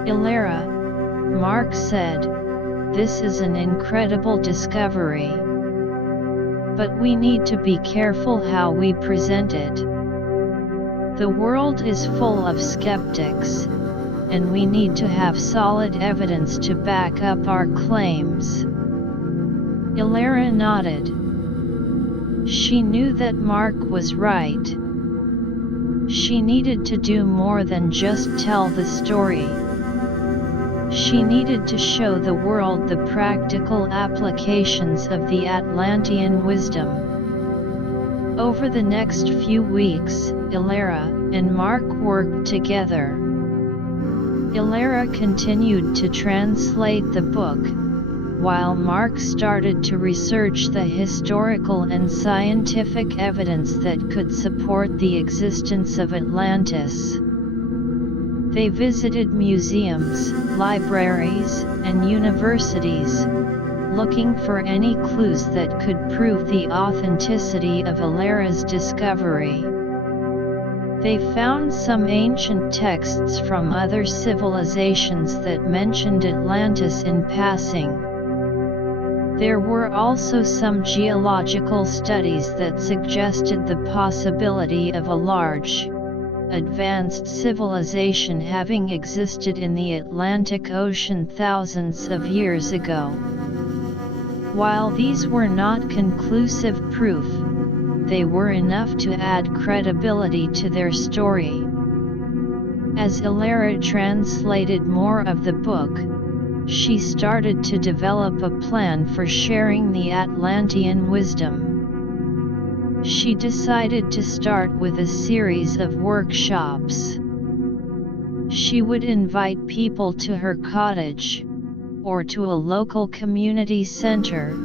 "Elara," Mark said, "this is an incredible discovery. But we need to be careful how we present it. The world is full of skeptics, and we need to have solid evidence to back up our claims." Elara nodded. She knew that Mark was right. She needed to do more than just tell the story. She needed to show the world the practical applications of the Atlantean wisdom. Over the next few weeks, Elara and Mark worked together. Elara continued to translate the book, while Mark started to research the historical and scientific evidence that could support the existence of Atlantis. They visited museums, libraries, and universities, looking for any clues that could prove the authenticity of Elara's discovery. They found some ancient texts from other civilizations that mentioned Atlantis in passing. There were also some geological studies that suggested the possibility of a large, advanced civilization having existed in the Atlantic Ocean thousands of years ago. While these were not conclusive proof, they were enough to add credibility to their story. As Elara translated more of the book, she started to develop a plan for sharing the Atlantean wisdom. She decided to start with a series of workshops. She would invite people to her cottage, or to a local community center,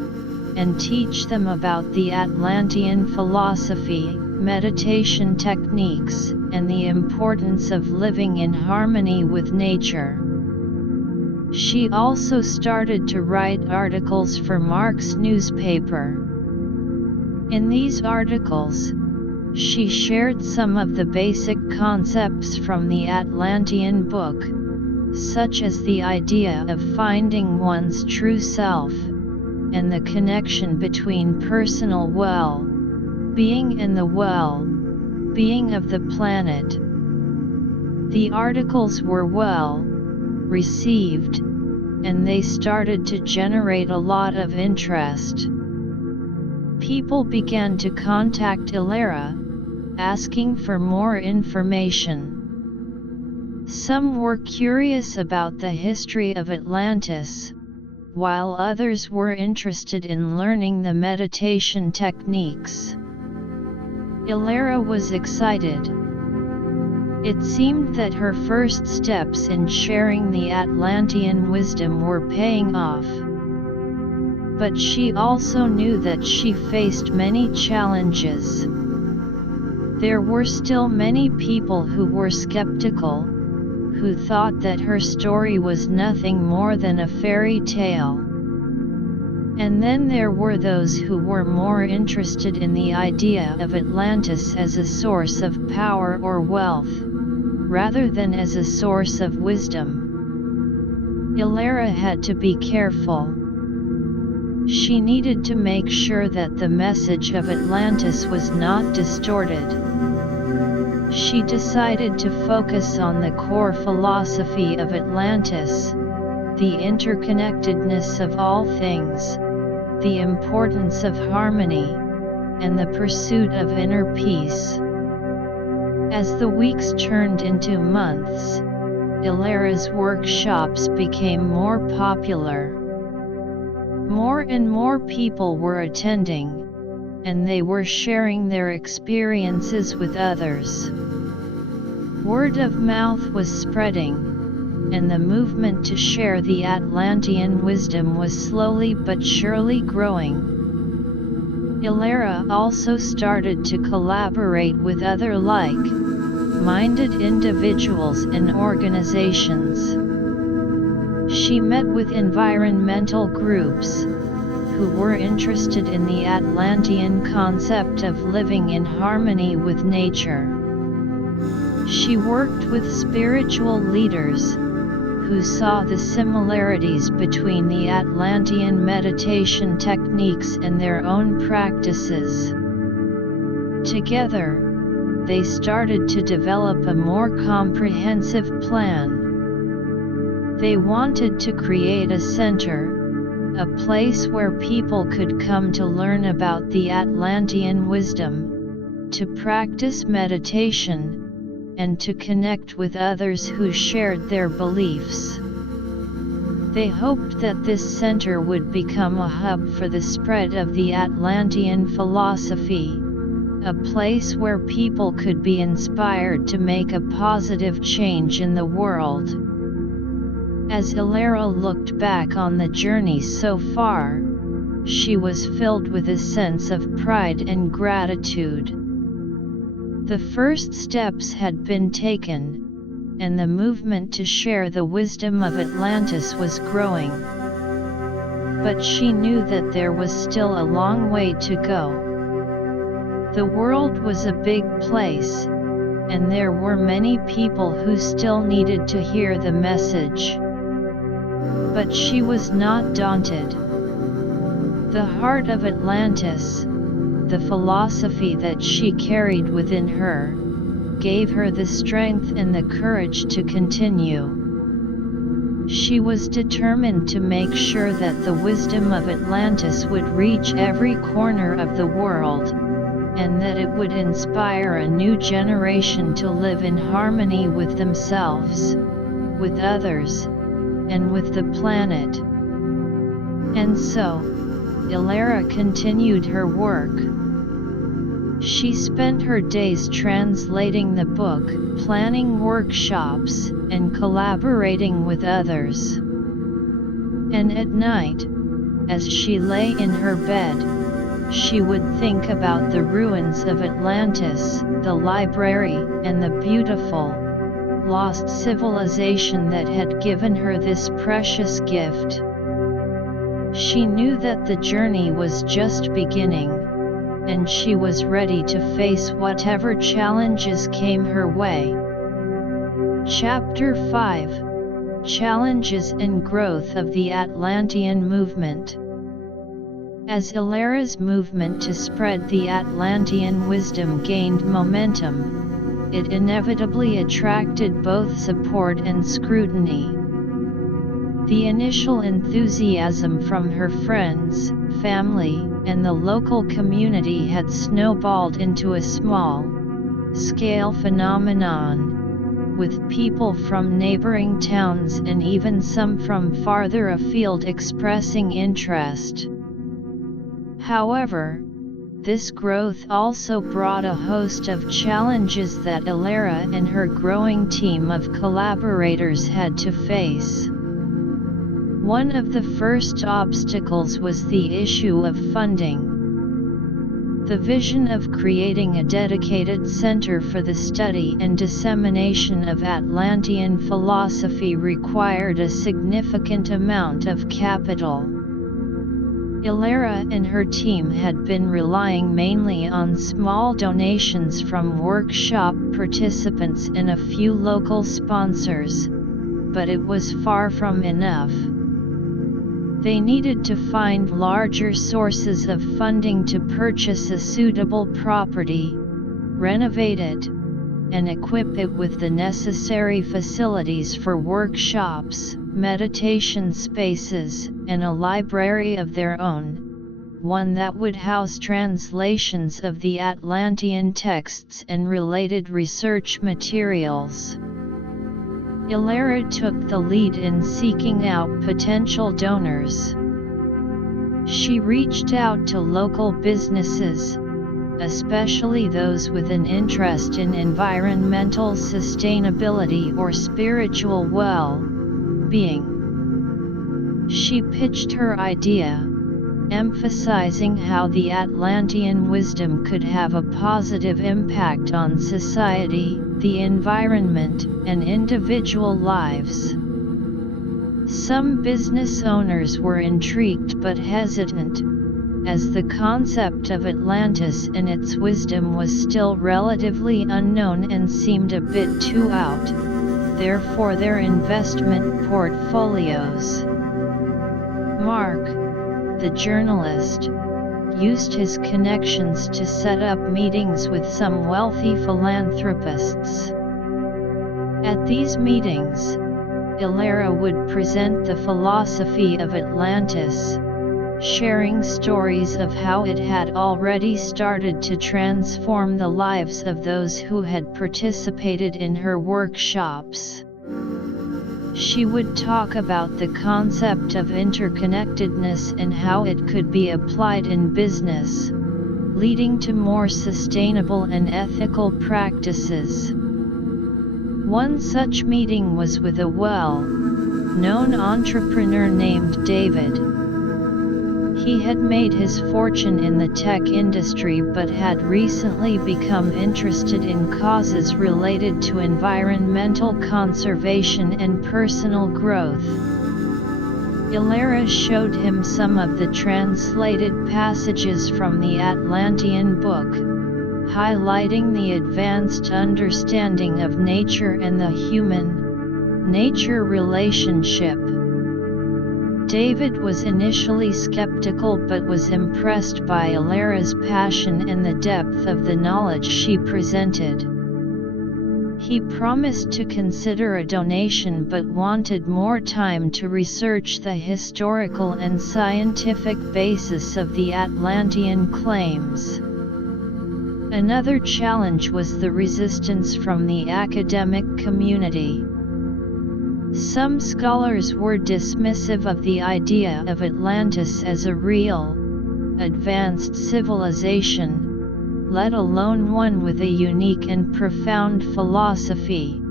and teach them about the Atlantean philosophy, meditation techniques, and the importance of living in harmony with nature. She also started to write articles for Mark's newspaper. In these articles, she shared some of the basic concepts from the Atlantean book, such as the idea of finding one's true self, and the connection between personal well-being and the well-being of the planet. The articles were well received, and they started to generate a lot of interest. People began to contact Elara, asking for more information. Some were curious about the history of Atlantis, while others were interested in learning the meditation techniques. Elara was excited. It seemed that her first steps in sharing the Atlantean wisdom were paying off. But she also knew that she faced many challenges. There were still many people who were skeptical, who thought that her story was nothing more than a fairy tale. And then there were those who were more interested in the idea of Atlantis as a source of power or wealth, rather than as a source of wisdom. Elara had to be careful. She needed to make sure that the message of Atlantis was not distorted. She decided to focus on the core philosophy of Atlantis, the interconnectedness of all things, the importance of harmony, and the pursuit of inner peace. As the weeks turned into months, Elara's workshops became more popular. More and more people were attending, and they were sharing their experiences with others. Word of mouth was spreading, and the movement to share the Atlantean wisdom was slowly but surely growing. Elara also started to collaborate with other like-minded individuals and organizations. She met with environmental groups, who were interested in the Atlantean concept of living in harmony with nature. She worked with spiritual leaders, who saw the similarities between the Atlantean meditation techniques and their own practices. Together, they started to develop a more comprehensive plan. They wanted to create a center, a place where people could come to learn about the Atlantean wisdom, to practice meditation, and to connect with others who shared their beliefs. They hoped that this center would become a hub for the spread of the Atlantean philosophy, a place where people could be inspired to make a positive change in the world. As Elara looked back on the journey so far, she was filled with a sense of pride and gratitude. The first steps had been taken, and the movement to share the wisdom of Atlantis was growing. But she knew that there was still a long way to go. The world was a big place, and there were many people who still needed to hear the message. But she was not daunted. The heart of Atlantis, the philosophy that she carried within her, gave her the strength and the courage to continue. She was determined to make sure that the wisdom of Atlantis would reach every corner of the world, and that it would inspire a new generation to live in harmony with themselves, with others, and with the planet. And so, Elara continued her work. She spent her days translating the book, planning workshops, and collaborating with others. And at night, as she lay in her bed, she would think about the ruins of Atlantis, the library, and the beautiful, lost civilization that had given her this precious gift. She knew that the journey was just beginning, and she was ready to face whatever challenges came her way. Chapter 5: Challenges and Growth of the Atlantean Movement. As Elara's movement to spread the Atlantean wisdom gained momentum, it inevitably attracted both support and scrutiny. The initial enthusiasm from her friends, family, and the local community had snowballed into a small-scale phenomenon, with people from neighboring towns and even some from farther afield expressing interest. However, this growth also brought a host of challenges that Elara and her growing team of collaborators had to face. One of the first obstacles was the issue of funding. The vision of creating a dedicated center for the study and dissemination of Atlantean philosophy required a significant amount of capital. Elara and her team had been relying mainly on small donations from workshop participants and a few local sponsors, but it was far from enough. They needed to find larger sources of funding to purchase a suitable property, renovate it, and equip it with the necessary facilities for workshops, meditation spaces, and a library of their own, one that would house translations of the Atlantean texts and related research materials. Elara took the lead in seeking out potential donors. She reached out to local businesses, especially those with an interest in environmental sustainability or spiritual well-being. She pitched her idea, emphasizing how the Atlantean wisdom could have a positive impact on society, the environment, and individual lives. Some business owners were intrigued but hesitant, as the concept of Atlantis and its wisdom was still relatively unknown and seemed a bit too out there for their investment portfolios. Mark, the journalist, used his connections to set up meetings with some wealthy philanthropists. At these meetings, Elara would present the philosophy of Atlantis, sharing stories of how it had already started to transform the lives of those who had participated in her workshops. She would talk about the concept of interconnectedness and how it could be applied in business, leading to more sustainable and ethical practices. One such meeting was with a well-known entrepreneur named David. He had made his fortune in the tech industry but had recently become interested in causes related to environmental conservation and personal growth. Elara showed him some of the translated passages from the Atlantean book, highlighting the advanced understanding of nature and the human-nature relationship. David was initially skeptical but was impressed by Elara's passion and the depth of the knowledge she presented. He promised to consider a donation but wanted more time to research the historical and scientific basis of the Atlantean claims. Another challenge was the resistance from the academic community. Some scholars were dismissive of the idea of Atlantis as a real, advanced civilization, let alone one with a unique and profound philosophy.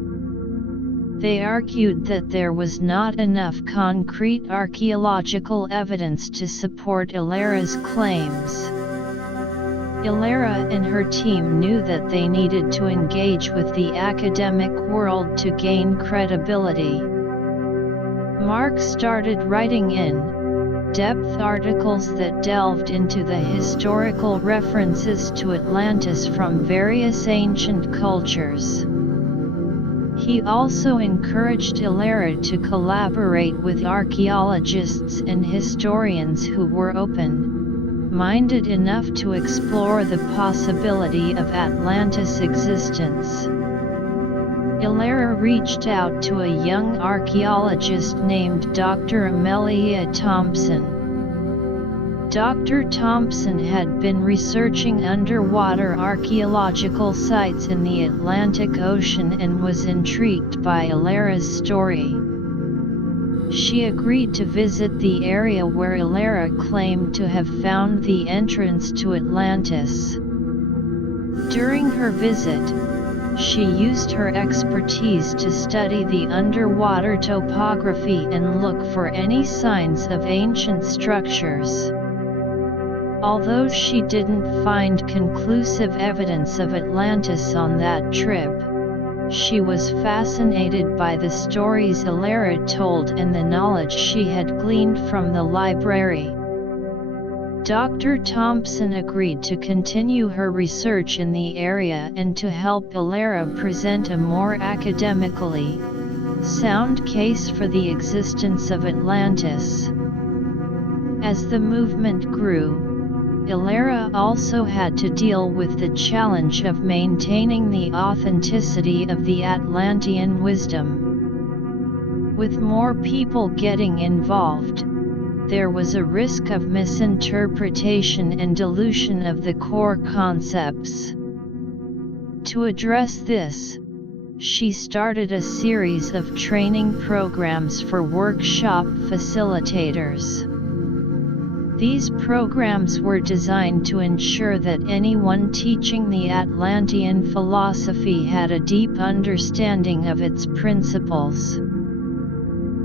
They argued that there was not enough concrete archaeological evidence to support Elara's claims. Elara and her team knew that they needed to engage with the academic world to gain credibility. Mark started writing in-depth articles that delved into the historical references to Atlantis from various ancient cultures. He also encouraged Elara to collaborate with archaeologists and historians who were open-minded enough to explore the possibility of Atlantis' existence. Elara reached out to a young archaeologist named Dr. Amelia Thompson. Dr. Thompson had been researching underwater archaeological sites in the Atlantic Ocean and was intrigued by Elara's story. She agreed to visit the area where Elara claimed to have found the entrance to Atlantis. During her visit, she used her expertise to study the underwater topography and look for any signs of ancient structures. Although she didn't find conclusive evidence of Atlantis on that trip, she was fascinated by the stories Elara told and the knowledge she had gleaned from the library. Dr. Thompson agreed to continue her research in the area and to help Elara present a more academically sound case for the existence of Atlantis. As the movement grew, Elara also had to deal with the challenge of maintaining the authenticity of the Atlantean wisdom. With more people getting involved, there was a risk of misinterpretation and dilution of the core concepts. To address this, she started a series of training programs for workshop facilitators. These programs were designed to ensure that anyone teaching the Atlantean philosophy had a deep understanding of its principles.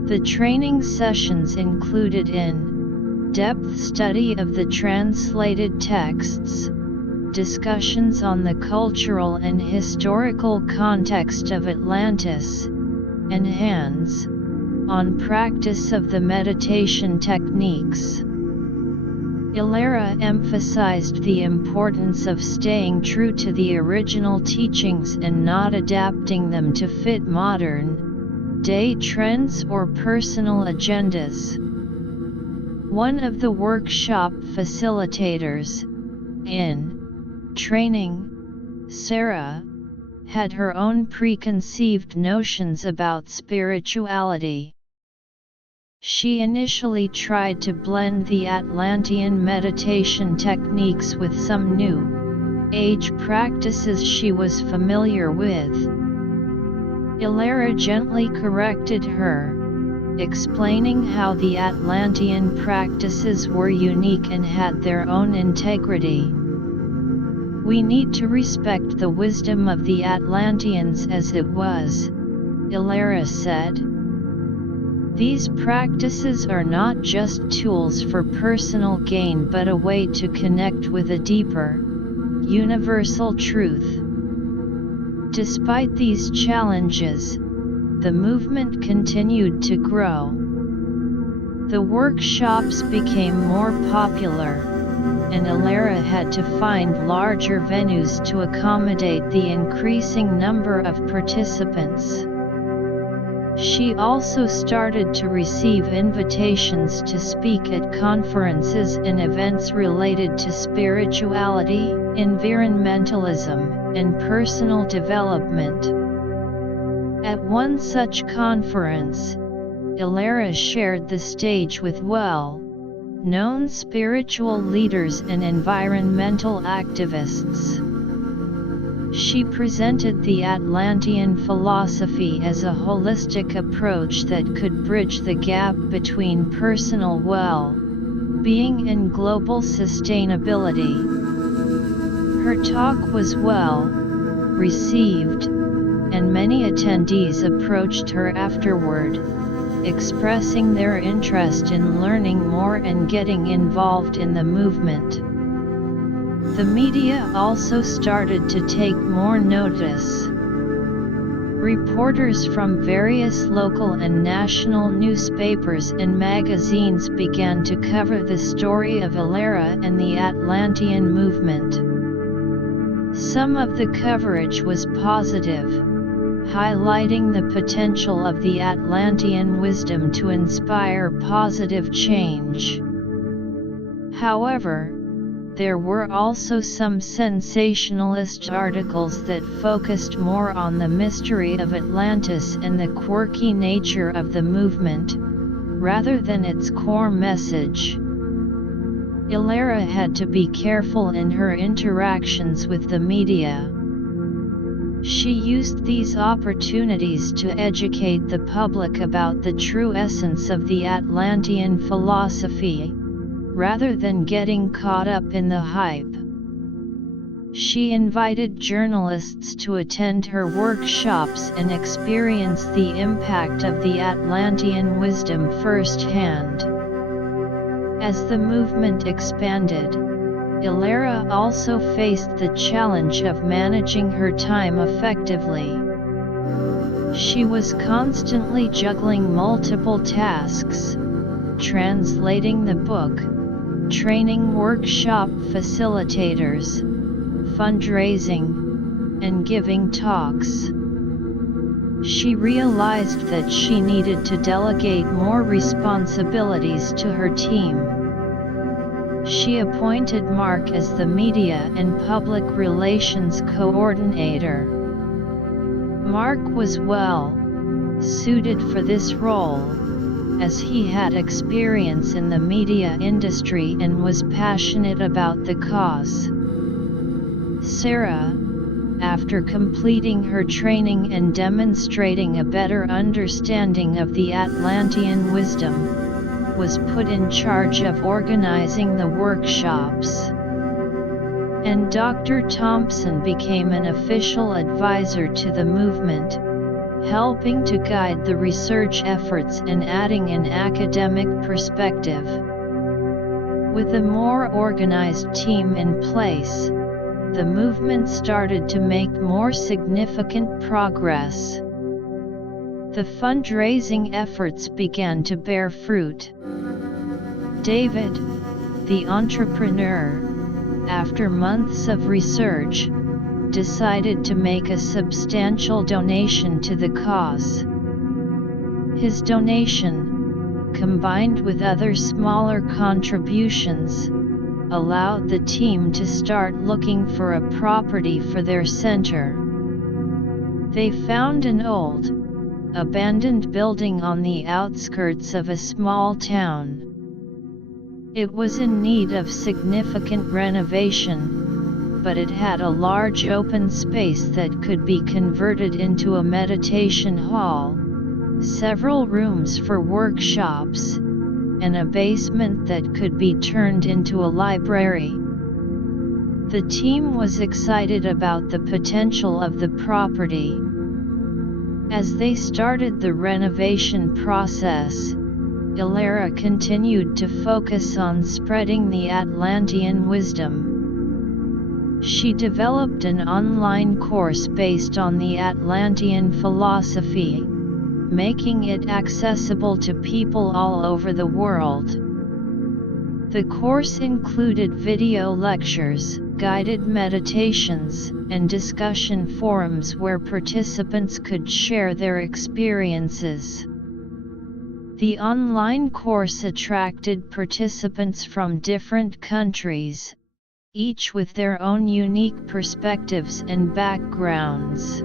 The training sessions included in-depth study of the translated texts, discussions on the cultural and historical context of Atlantis, and hands-on practice of the meditation techniques. Elara emphasized the importance of staying true to the original teachings and not adapting them to fit modern-day trends or personal agendas. One of the workshop facilitators, in training, Sarah, had her own preconceived notions about spirituality. She initially tried to blend the Atlantean meditation techniques with some new age practices she was familiar with. Elara gently corrected her, explaining how the Atlantean practices were unique and had their own integrity. "We need to respect the wisdom of the Atlanteans as it was," Elara said. "These practices are not just tools for personal gain but a way to connect with a deeper, universal truth." Despite these challenges, the movement continued to grow. The workshops became more popular, and Elara had to find larger venues to accommodate the increasing number of participants. She also started to receive invitations to speak at conferences and events related to spirituality, environmentalism, and personal development. At one such conference, Elara shared the stage with well-known spiritual leaders and environmental activists. She presented the Atlantean philosophy as a holistic approach that could bridge the gap between personal well-being and global sustainability. Her talk was well received, and many attendees approached her afterward, expressing their interest in learning more and getting involved in the movement. The media also started to take more notice. Reporters from various local and national newspapers and magazines began to cover the story of Elara and the Atlantean movement. Some of the coverage was positive, highlighting the potential of the Atlantean wisdom to inspire positive change. However, there were also some sensationalist articles that focused more on the mystery of Atlantis and the quirky nature of the movement, rather than its core message. Elara had to be careful in her interactions with the media. She used these opportunities to educate the public about the true essence of the Atlantean philosophy, rather than getting caught up in the hype. She invited journalists to attend her workshops and experience the impact of the Atlantean wisdom firsthand. As the movement expanded, Elara also faced the challenge of managing her time effectively. She was constantly juggling multiple tasks: translating the book, training workshop facilitators, fundraising, and giving talks. She realized that she needed to delegate more responsibilities to her team. She appointed Mark as the media and public relations coordinator. Mark was well suited for this role, as he had experience in the media industry and was passionate about the cause. Sarah, after completing her training and demonstrating a better understanding of the Atlantean wisdom, was put in charge of organizing the workshops. And Dr. Thompson became an official advisor to the movement, helping to guide the research efforts and adding an academic perspective. With a more organized team in place, the movement started to make more significant progress. The fundraising efforts began to bear fruit. David, the entrepreneur, after months of research, decided to make a substantial donation to the cause. His donation, combined with other smaller contributions, allowed the team to start looking for a property for their center. They found an old, abandoned building on the outskirts of a small town. It was in need of significant renovation, but it had a large open space that could be converted into a meditation hall, several rooms for workshops, and a basement that could be turned into a library. The team was excited about the potential of the property. As they started the renovation process, Elara continued to focus on spreading the Atlantean wisdom. She developed an online course based on the Atlantean philosophy, making it accessible to people all over the world. The course included video lectures, guided meditations, and discussion forums where participants could share their experiences. The online course attracted participants from different countries, each with their own unique perspectives and backgrounds.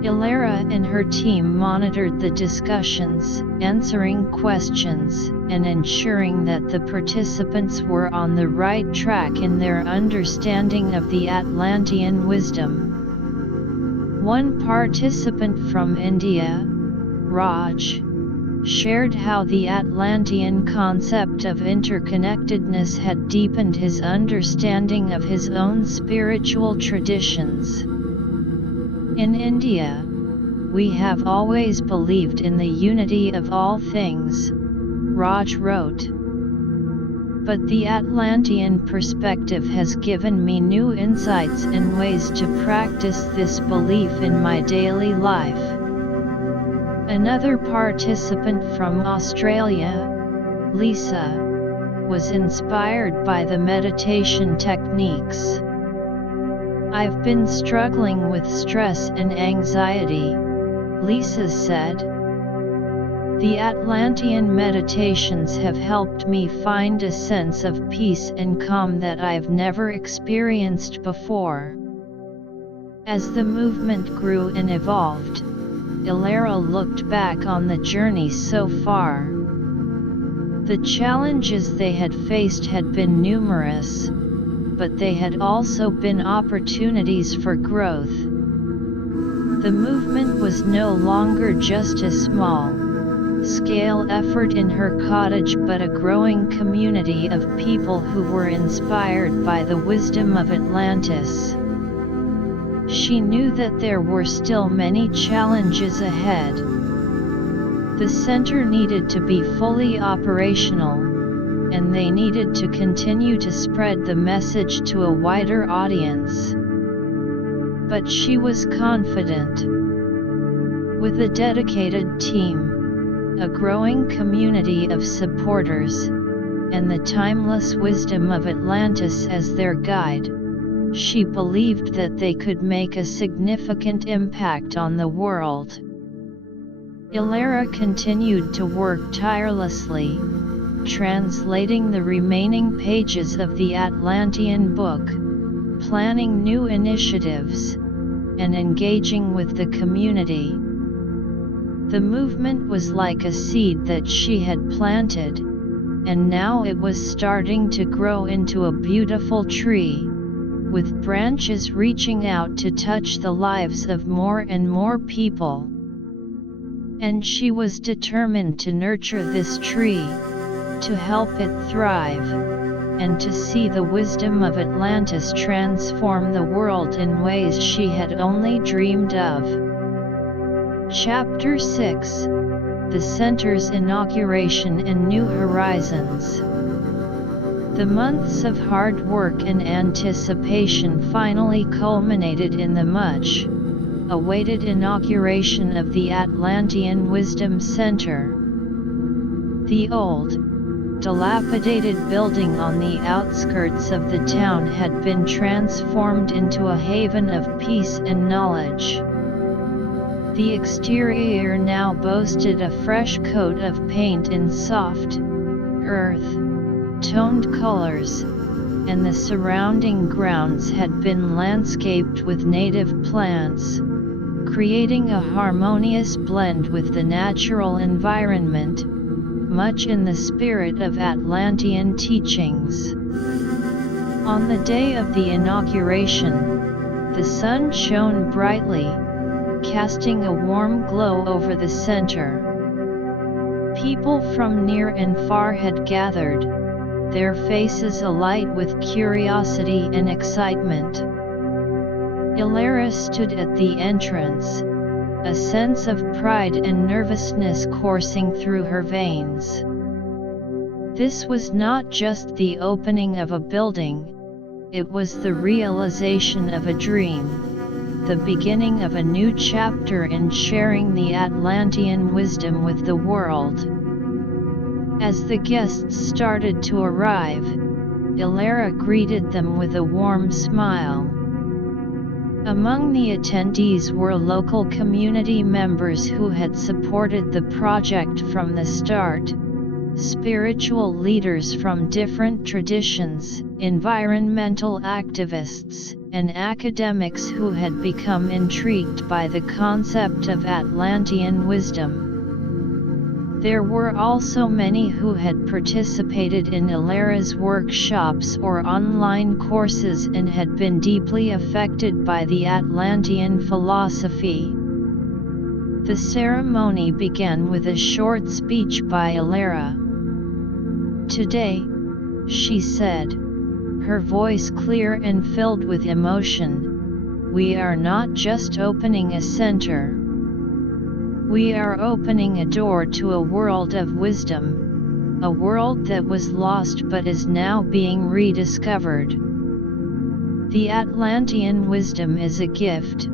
Elara and her team monitored the discussions, answering questions, and ensuring that the participants were on the right track in their understanding of the Atlantean wisdom. One participant from India, Raj, shared how the Atlantean concept of interconnectedness had deepened his understanding of his own spiritual traditions. In India, we have always believed in the unity of all things, Raj wrote. But the Atlantean perspective has given me new insights and ways to practice this belief in my daily life. Another participant from Australia, Lisa, was inspired by the meditation techniques. I've been struggling with stress and anxiety, Lisa said. The Atlantean meditations have helped me find a sense of peace and calm that I've never experienced before. As the movement grew and evolved, Elara looked back on the journey so far. The challenges they had faced had been numerous, but they had also been opportunities for growth. The movement was no longer just a small-scale effort in her cottage but a growing community of people who were inspired by the wisdom of Atlantis. She knew that there were still many challenges ahead. The center needed to be fully operational, and they needed to continue to spread the message to a wider audience. But she was confident. With a dedicated team, a growing community of supporters, and the timeless wisdom of Atlantis as their guide, she believed that they could make a significant impact on the world. Elara continued to work tirelessly, translating the remaining pages of the Atlantean book, planning new initiatives, and engaging with the community. The movement was like a seed that she had planted, and now it was starting to grow into a beautiful tree, with branches reaching out to touch the lives of more and more people. And she was determined to nurture this tree, to help it thrive, and to see the wisdom of Atlantis transform the world in ways she had only dreamed of. Chapter 6: The Center's Inauguration and New Horizons. The months of hard work and anticipation finally culminated in the much-awaited inauguration of the Atlantean Wisdom Center. The old, dilapidated building on the outskirts of the town had been transformed into a haven of peace and knowledge. The exterior now boasted a fresh coat of paint in soft, earth-toned colors, and the surrounding grounds had been landscaped with native plants, creating a harmonious blend with the natural environment, much in the spirit of Atlantean teachings. On the day of the inauguration, the sun shone brightly, casting a warm glow over the center. People from near and far had gathered, their faces alight with curiosity and excitement. Elara stood at the entrance, a sense of pride and nervousness coursing through her veins. This was not just the opening of a building, it was the realization of a dream, the beginning of a new chapter in sharing the Atlantean wisdom with the world. As the guests started to arrive, Elara greeted them with a warm smile. Among the attendees were local community members who had supported the project from the start, spiritual leaders from different traditions, environmental activists, and academics who had become intrigued by the concept of Atlantean wisdom. There were also many who had participated in Elara's workshops or online courses and had been deeply affected by the Atlantean philosophy. The ceremony began with a short speech by Elara. "Today," she said, her voice clear and filled with emotion, "we are not just opening a center. We are opening a door to a world of wisdom, a world that was lost but is now being rediscovered. The Atlantean wisdom is a gift,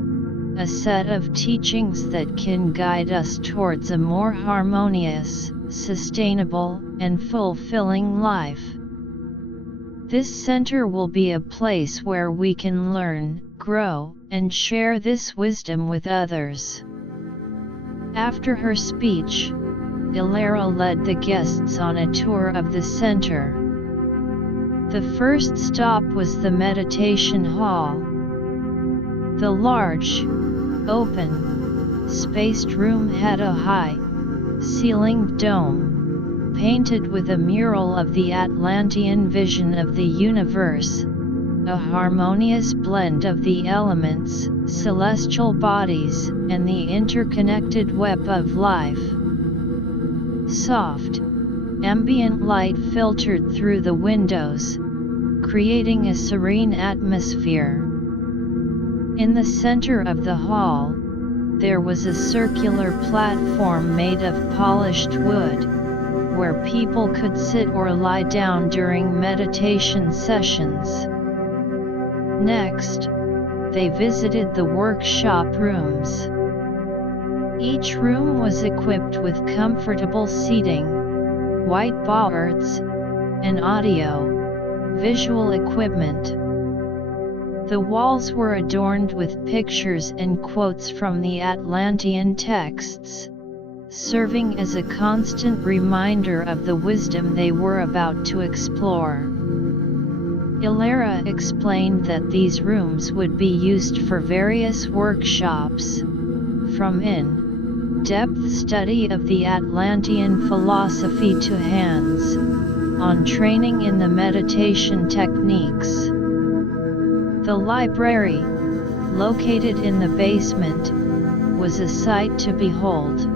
a set of teachings that can guide us towards a more harmonious, sustainable, and fulfilling life. This center will be a place where we can learn, grow, and share this wisdom with others." After her speech, Elara led the guests on a tour of the center. The first stop was the meditation hall. The large, open, spaced room had a high-ceilinged dome, painted with a mural of the Atlantean vision of the universe, a harmonious blend of the elements, celestial bodies, and the interconnected web of life. Soft, ambient light filtered through the windows, creating a serene atmosphere. In the center of the hall, there was a circular platform made of polished wood, where people could sit or lie down during meditation sessions. Next, they visited the workshop rooms. Each room was equipped with comfortable seating, whiteboards, and audio-visual equipment. The walls were adorned with pictures and quotes from the Atlantean texts, serving as a constant reminder of the wisdom they were about to explore. Elara explained that these rooms would be used for various workshops, from in-depth study of the Atlantean philosophy to hands-on training in the meditation techniques. The library, located in the basement, was a sight to behold.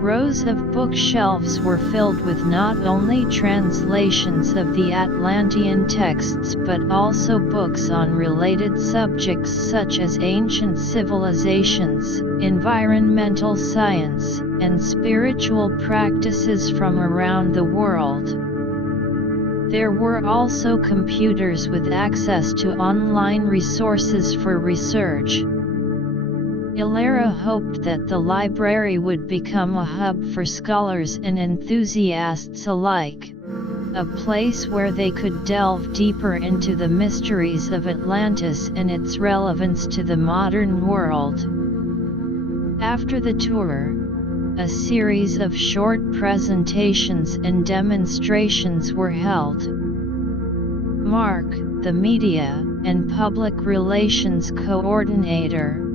Rows of bookshelves were filled with not only translations of the Atlantean texts but also books on related subjects such as ancient civilizations, environmental science, and spiritual practices from around the world. There were also computers with access to online resources for research. Elara hoped that the library would become a hub for scholars and enthusiasts alike, a place where they could delve deeper into the mysteries of Atlantis and its relevance to the modern world. After the tour, a series of short presentations and demonstrations were held. Mark, the media and public relations coordinator,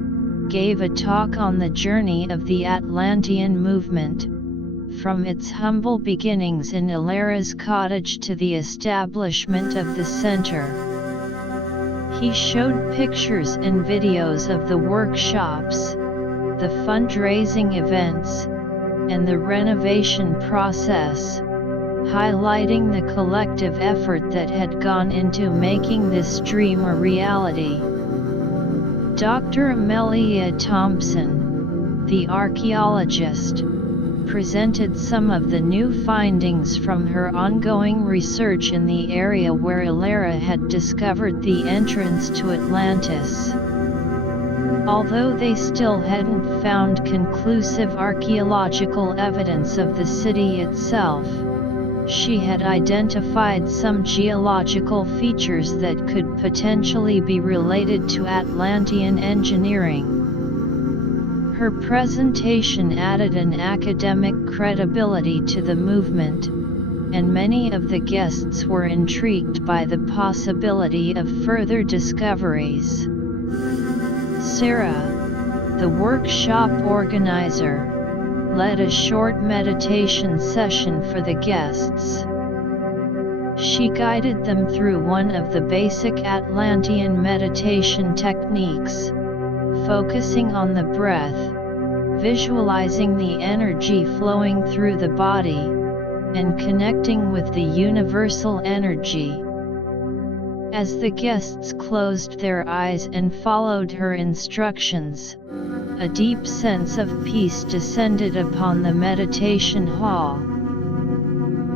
gave a talk on the journey of the Atlantean movement, from its humble beginnings in Elara's cottage to the establishment of the center. He showed pictures and videos of the workshops, the fundraising events, and the renovation process, highlighting the collective effort that had gone into making this dream a reality. Dr. Amelia Thompson, the archaeologist, presented some of the new findings from her ongoing research in the area where Elara had discovered the entrance to Atlantis. Although they still hadn't found conclusive archaeological evidence of the city itself, she had identified some geological features that could potentially be related to Atlantean engineering. Her presentation added an academic credibility to the movement, and many of the guests were intrigued by the possibility of further discoveries. Sarah, the workshop organizer, led a short meditation session for the guests. She guided them through one of the basic Atlantean meditation techniques, focusing on the breath, visualizing the energy flowing through the body, and connecting with the universal energy. As the guests closed their eyes and followed her instructions, a deep sense of peace descended upon the meditation hall.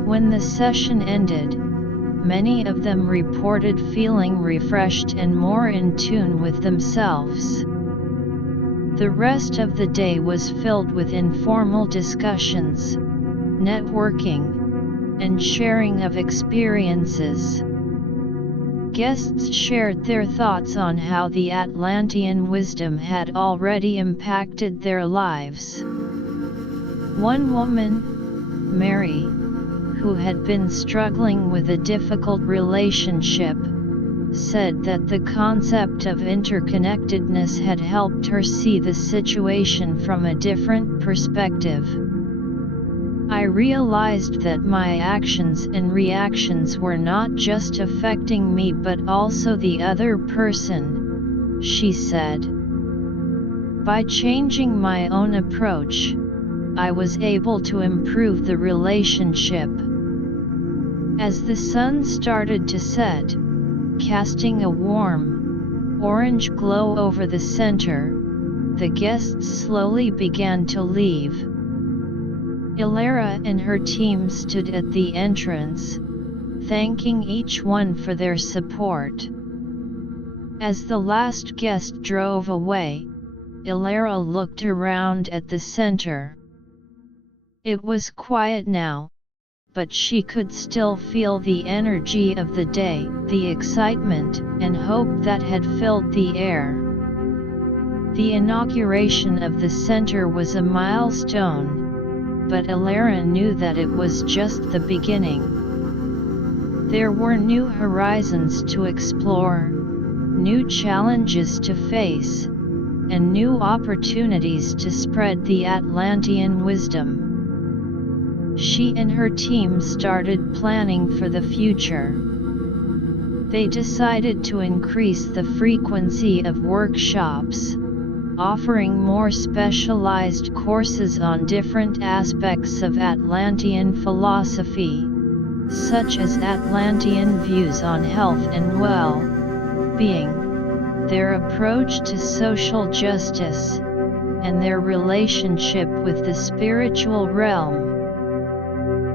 When the session ended, many of them reported feeling refreshed and more in tune with themselves. The rest of the day was filled with informal discussions, networking, and sharing of experiences. Guests shared their thoughts on how the Atlantean wisdom had already impacted their lives. One woman, Mary, who had been struggling with a difficult relationship, said that the concept of interconnectedness had helped her see the situation from a different perspective. "I I realized that my actions and reactions were not just affecting me but also the other person, she said. By changing my own approach, I was able to improve the relationship. As the sun started to set, casting a warm, orange glow over the center, the guests slowly began to leave. Elara and her team stood at the entrance, thanking each one for their support. As the last guest drove away, Elara looked around at the center. It was quiet now, but she could still feel the energy of the day, the excitement and hope that had filled the air. The inauguration of the center was a milestone, but Elara knew that it was just the beginning. There were new horizons to explore, new challenges to face, and new opportunities to spread the Atlantean wisdom. She and her team started planning for the future. They decided to increase the frequency of workshops, offering more specialized courses on different aspects of Atlantean philosophy, such as Atlantean views on health and well-being, their approach to social justice, and their relationship with the spiritual realm.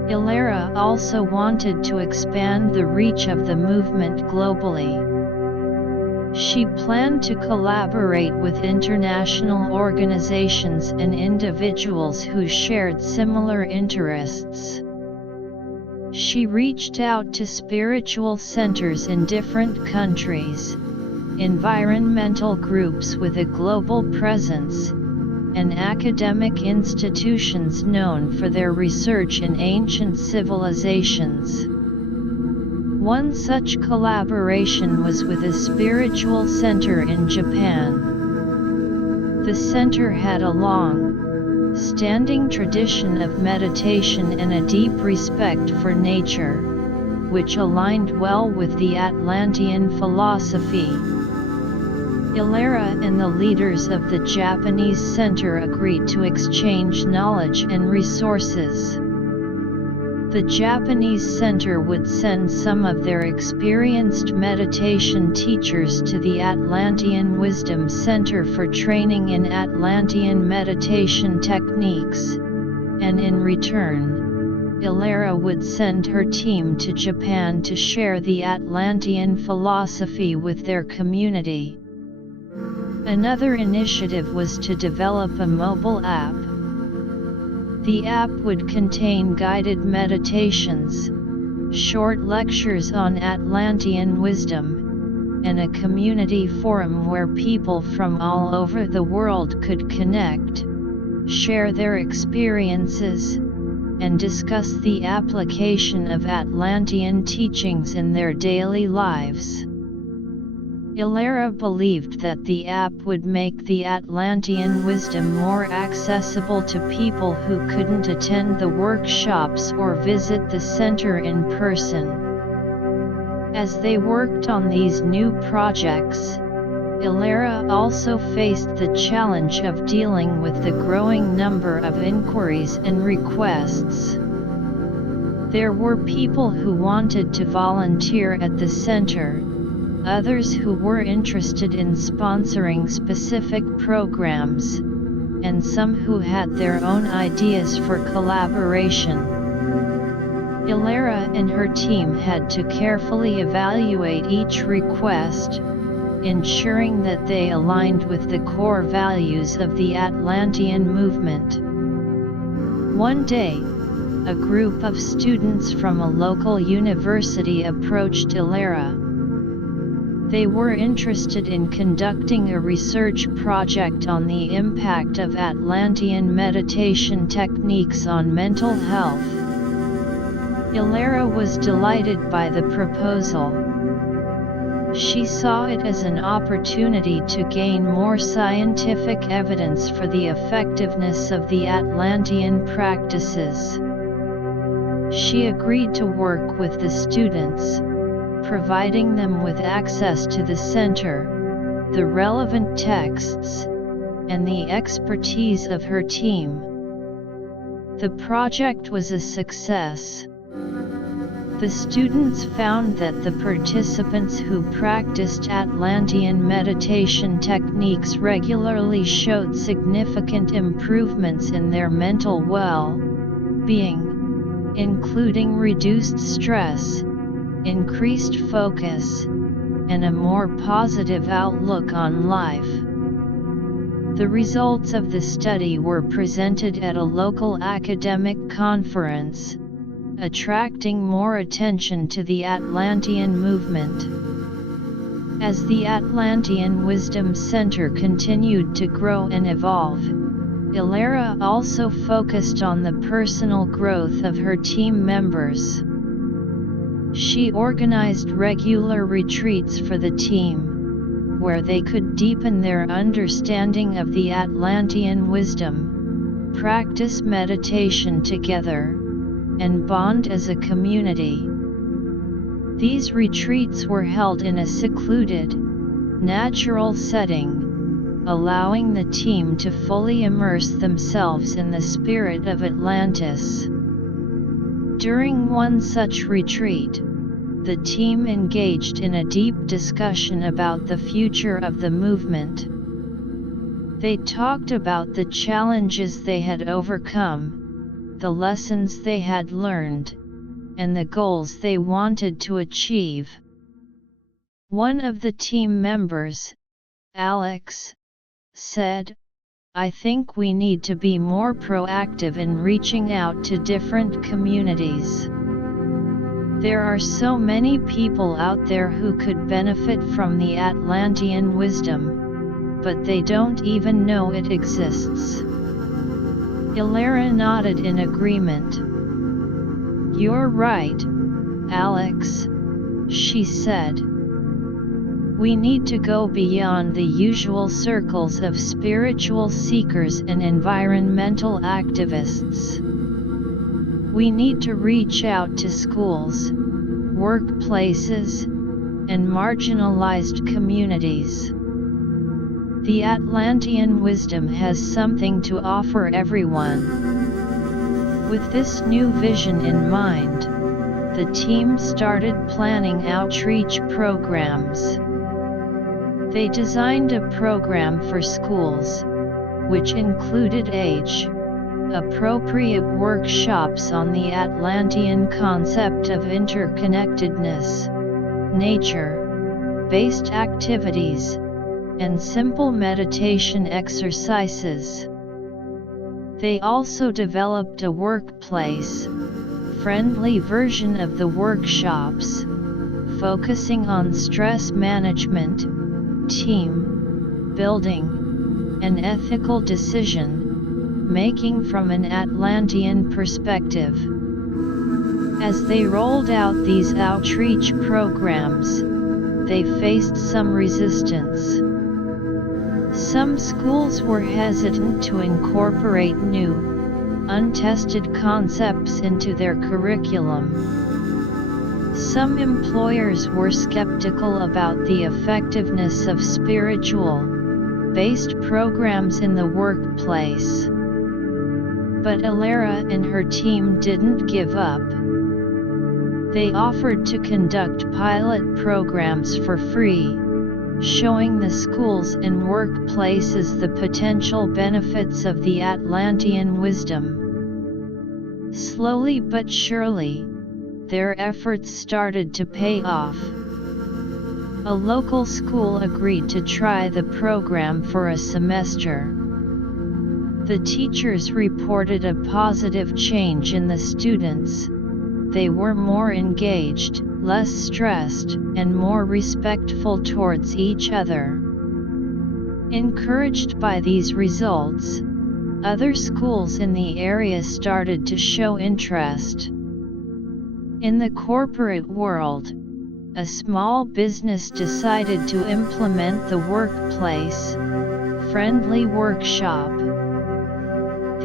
Elara also wanted to expand the reach of the movement globally. She planned to collaborate with international organizations and individuals who shared similar interests. She reached out to spiritual centers in different countries, environmental groups with a global presence, and academic institutions known for their research in ancient civilizations. One such collaboration was with a spiritual center in Japan. The center had a long-standing tradition of meditation and a deep respect for nature, which aligned well with the Atlantean philosophy. Elara and the leaders of the Japanese center agreed to exchange knowledge and resources. The Japanese center would send some of their experienced meditation teachers to the Atlantean Wisdom Center for training in Atlantean meditation techniques, and in return, Elara would send her team to Japan to share the Atlantean philosophy with their community. Another initiative was to develop a mobile app. The app would contain guided meditations, short lectures on Atlantean wisdom, and a community forum where people from all over the world could connect, share their experiences, and discuss the application of Atlantean teachings in their daily lives. Elara believed that the app would make the Atlantean wisdom more accessible to people who couldn't attend the workshops or visit the center in person. As they worked on these new projects, Elara also faced the challenge of dealing with the growing number of inquiries and requests. There were people who wanted to volunteer at the center, others who were interested in sponsoring specific programs, and some who had their own ideas for collaboration. Elara and her team had to carefully evaluate each request, ensuring that they aligned with the core values of the Atlantean movement. One day, a group of students from a local university approached Elara. They were interested in conducting a research project on the impact of Atlantean meditation techniques on mental health. Elara was delighted by the proposal. She saw it as an opportunity to gain more scientific evidence for the effectiveness of the Atlantean practices. She agreed to work with the students, providing them with access to the center, the relevant texts, and the expertise of her team. The project was a success. The students found that the participants who practiced Atlantean meditation techniques regularly showed significant improvements in their mental well-being, including reduced stress, increased focus, and a more positive outlook on life. The results of the study were presented at a local academic conference, attracting more attention to the Atlantean movement. As the Atlantean Wisdom Center continued to grow and evolve, Elara also focused on the personal growth of her team members. She organized regular retreats for the team, where they could deepen their understanding of the Atlantean wisdom, practice meditation together, and bond as a community. These retreats were held in a secluded, natural setting, allowing the team to fully immerse themselves in the spirit of Atlantis. During one such retreat, the team engaged in a deep discussion about the future of the movement. They talked about the challenges they had overcome, the lessons they had learned, and the goals they wanted to achieve. One of the team members, Alex, said, "I think we need to be more proactive in reaching out to different communities. There are so many people out there who could benefit from the Atlantean wisdom, but they don't even know it exists." Elara nodded in agreement. "You're right, Alex," she said. "We need to go beyond the usual circles of spiritual seekers and environmental activists. We need to reach out to schools, workplaces, and marginalized communities. The Atlantean wisdom has something to offer everyone." With this new vision in mind, the team started planning outreach programs. They designed a program for schools, which included age-appropriate workshops on the Atlantean concept of interconnectedness, nature-based activities, and simple meditation exercises. They also developed a workplace-friendly version of the workshops, focusing on stress management, team building, and ethical decision-making from an Atlantean perspective. As they rolled out these outreach programs, they faced some resistance. Some schools were hesitant to incorporate new, untested concepts into their curriculum. Some employers were skeptical about the effectiveness of spiritual-based programs in the workplace. But Elara and her team didn't give up. They offered to conduct pilot programs for free, showing the schools and workplaces the potential benefits of the Atlantean wisdom. Slowly but surely, their efforts started to pay off. A local school agreed to try the program for a semester. The teachers reported a positive change in the students. They were more engaged, less stressed, and more respectful towards each other. Encouraged by these results, other schools in the area started to show interest. In the corporate world, a small business decided to implement the workplace-friendly workshop.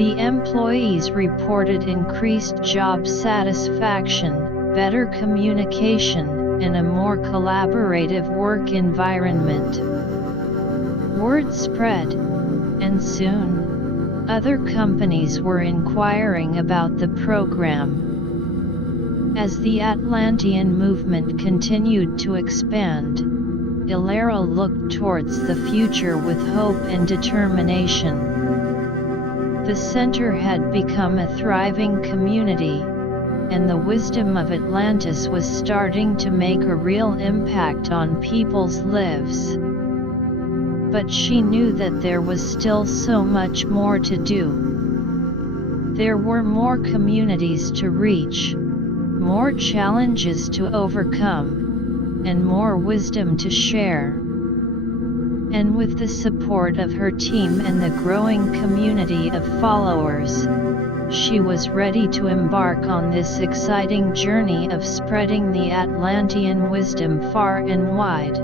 The employees reported increased job satisfaction, better communication, and a more collaborative work environment. Word spread, and soon, other companies were inquiring about the program. As the Atlantean movement continued to expand, Elara looked towards the future with hope and determination. The center had become a thriving community, and the wisdom of Atlantis was starting to make a real impact on people's lives. But she knew that there was still so much more to do. There were more communities to reach, more challenges to overcome, and more wisdom to share. And with the support of her team and the growing community of followers, she was ready to embark on this exciting journey of spreading the Atlantean wisdom far and wide.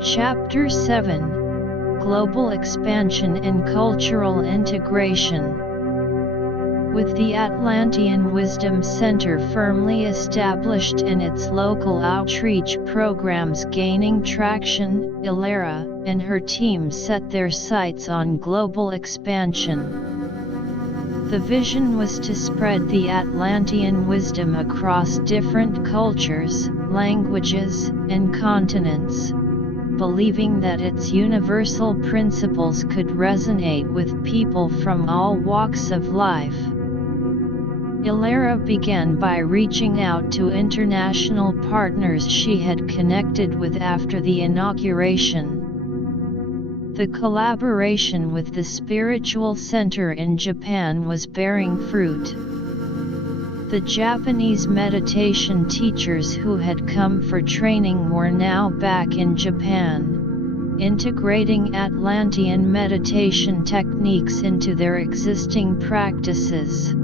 Chapter 7: Global Expansion and Cultural Integration. With the Atlantean Wisdom Center firmly established and its local outreach programs gaining traction, Elara and her team set their sights on global expansion. The vision was to spread the Atlantean wisdom across different cultures, languages, and continents, believing that its universal principles could resonate with people from all walks of life. Elara began by reaching out to international partners she had connected with after the inauguration. The collaboration with the spiritual center in Japan was bearing fruit. The Japanese meditation teachers who had come for training were now back in Japan, integrating Atlantean meditation techniques into their existing practices.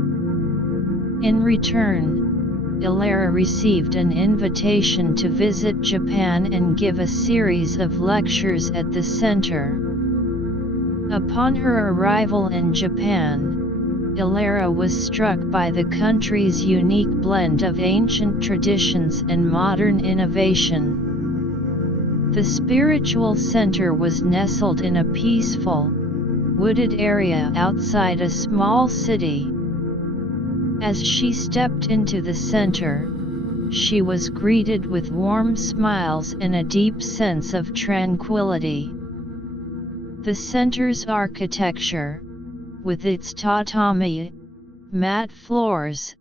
In return, Elara received an invitation to visit Japan and give a series of lectures at the center. Upon her arrival in Japan, Elara was struck by the country's unique blend of ancient traditions and modern innovation. The spiritual center was nestled in a peaceful, wooded area outside a small city. As she stepped into the center, she was greeted with warm smiles and a deep sense of tranquility. The center's architecture, with its tatami, mat floors,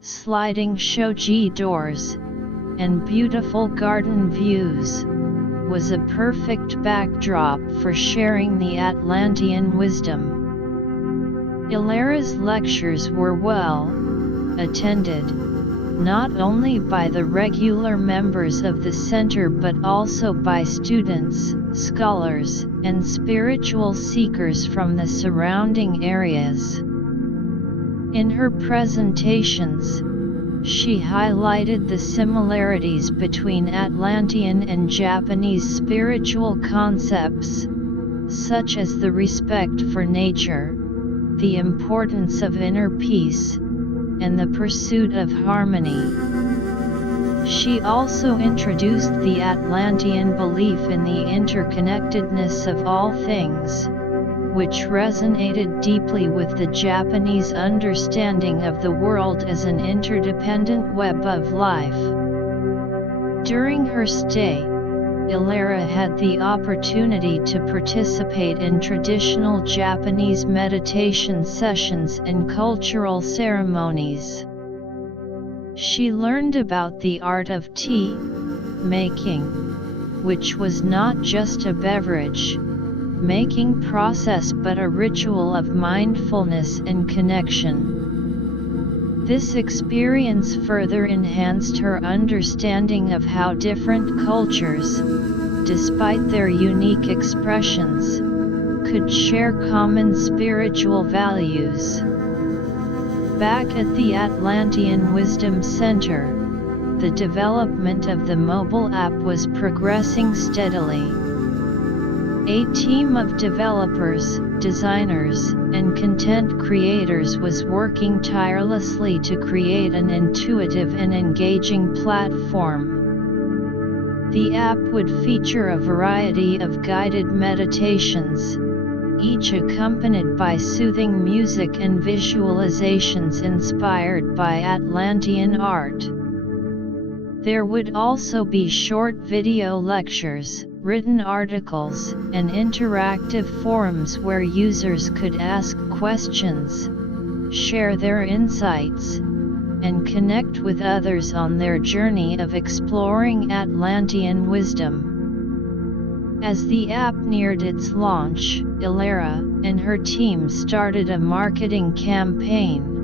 sliding shoji doors, and beautiful garden views, was a perfect backdrop for sharing the Atlantean wisdom. Elara's lectures were well attended, not only by the regular members of the center but also by students, scholars, and spiritual seekers from the surrounding areas. In her presentations, she highlighted the similarities between Atlantean and Japanese spiritual concepts, such as the respect for nature, the importance of inner peace, and the pursuit of harmony. She also introduced the Atlantean belief in the interconnectedness of all things, which resonated deeply with the Japanese understanding of the world as an interdependent web of life. During her stay, Elara had the opportunity to participate in traditional Japanese meditation sessions and cultural ceremonies. She learned about the art of tea making, which was not just a beverage making process but a ritual of mindfulness and connection. This experience further enhanced her understanding of how different cultures, despite their unique expressions, could share common spiritual values. Back at the Atlantean Wisdom Center, the development of the mobile app was progressing steadily. A team of developers, designers, and content creators was working tirelessly to create an intuitive and engaging platform. The app would feature a variety of guided meditations, each accompanied by soothing music and visualizations inspired by Atlantean art. There would also be short video lectures, written articles, and interactive forums where users could ask questions, share their insights, and connect with others on their journey of exploring Atlantean wisdom. As the app neared its launch, Elara and her team started a marketing campaign.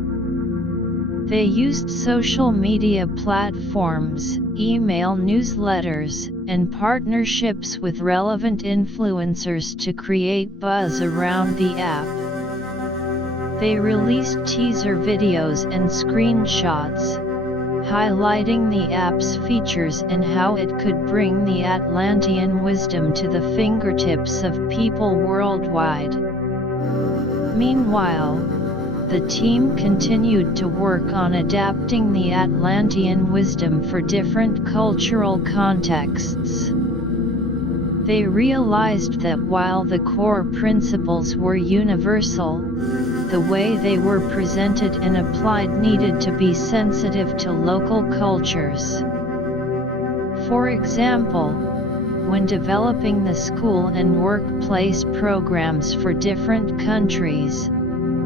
They used social media platforms, email newsletters, and partnerships with relevant influencers to create buzz around the app. They released teaser videos and screenshots, highlighting the app's features and how it could bring the Atlantean wisdom to the fingertips of people worldwide. Meanwhile, the team continued to work on adapting the Atlantean wisdom for different cultural contexts. They realized that while the core principles were universal, the way they were presented and applied needed to be sensitive to local cultures. For example, when developing the school and workplace programs for different countries,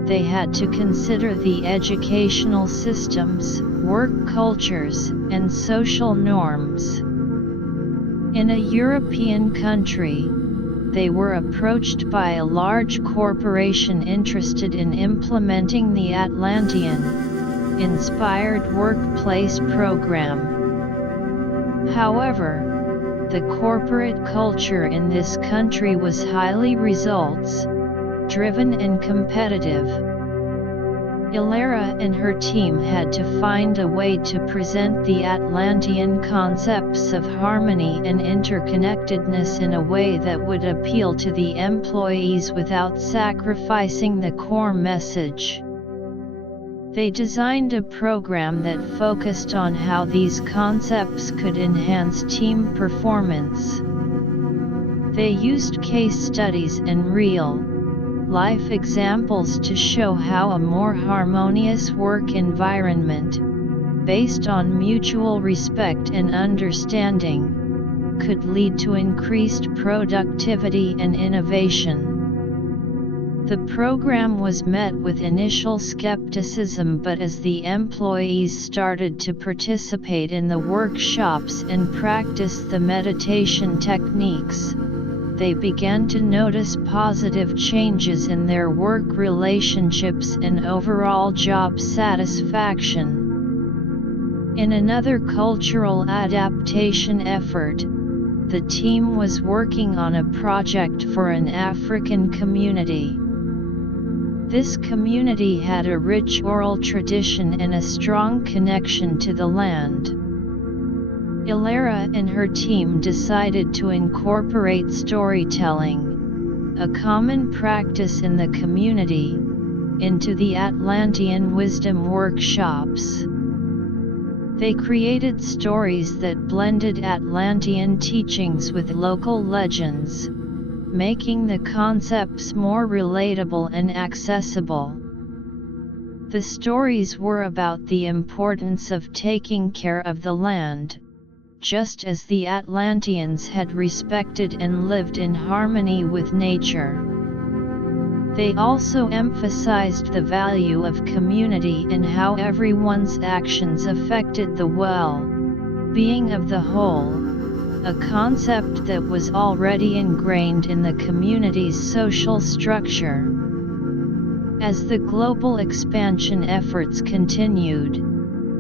they had to consider the educational systems, work cultures, and social norms. In a European country, they were approached by a large corporation interested in implementing the Atlantean-inspired workplace program. However, the corporate culture in this country was highly results-driven and competitive. Elara and her team had to find a way to present the Atlantean concepts of harmony and interconnectedness in a way that would appeal to the employees without sacrificing the core message. They designed a program that focused on how these concepts could enhance team performance. They used case studies and real-life examples to show how a more harmonious work environment, based on mutual respect and understanding, could lead to increased productivity and innovation. The program was met with initial skepticism, but as the employees started to participate in the workshops and practice the meditation techniques, they began to notice positive changes in their work relationships and overall job satisfaction. In another cultural adaptation effort, the team was working on a project for an African community. This community had a rich oral tradition and a strong connection to the land. Elara and her team decided to incorporate storytelling, a common practice in the community, into the Atlantean wisdom workshops. They created stories that blended Atlantean teachings with local legends, making the concepts more relatable and accessible. The stories were about the importance of taking care of the land, just as the Atlanteans had respected and lived in harmony with nature. They also emphasized the value of community and how everyone's actions affected the well-being of the whole, a concept that was already ingrained in the community's social structure. As the global expansion efforts continued,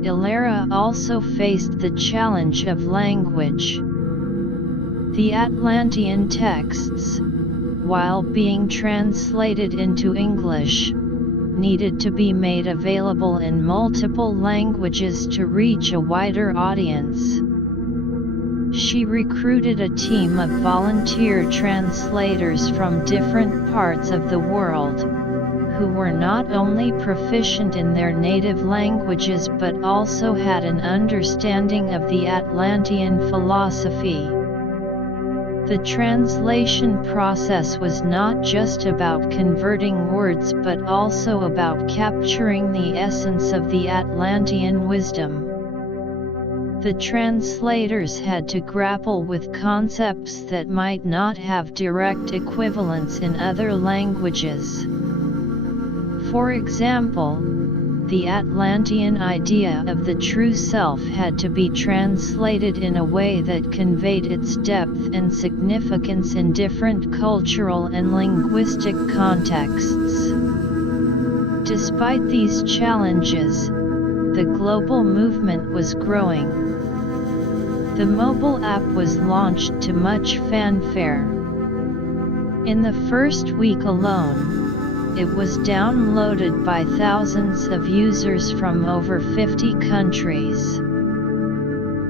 Elara also faced the challenge of language. The Atlantean texts, while being translated into English, needed to be made available in multiple languages to reach a wider audience. She recruited a team of volunteer translators from different parts of the world, who were not only proficient in their native languages but also had an understanding of the Atlantean philosophy. The translation process was not just about converting words but also about capturing the essence of the Atlantean wisdom. The translators had to grapple with concepts that might not have direct equivalents in other languages. For example, the Atlantean idea of the true self had to be translated in a way that conveyed its depth and significance in different cultural and linguistic contexts. Despite these challenges, the global movement was growing. The mobile app was launched to much fanfare. In the first week alone, it was downloaded by thousands of users from over 50 countries.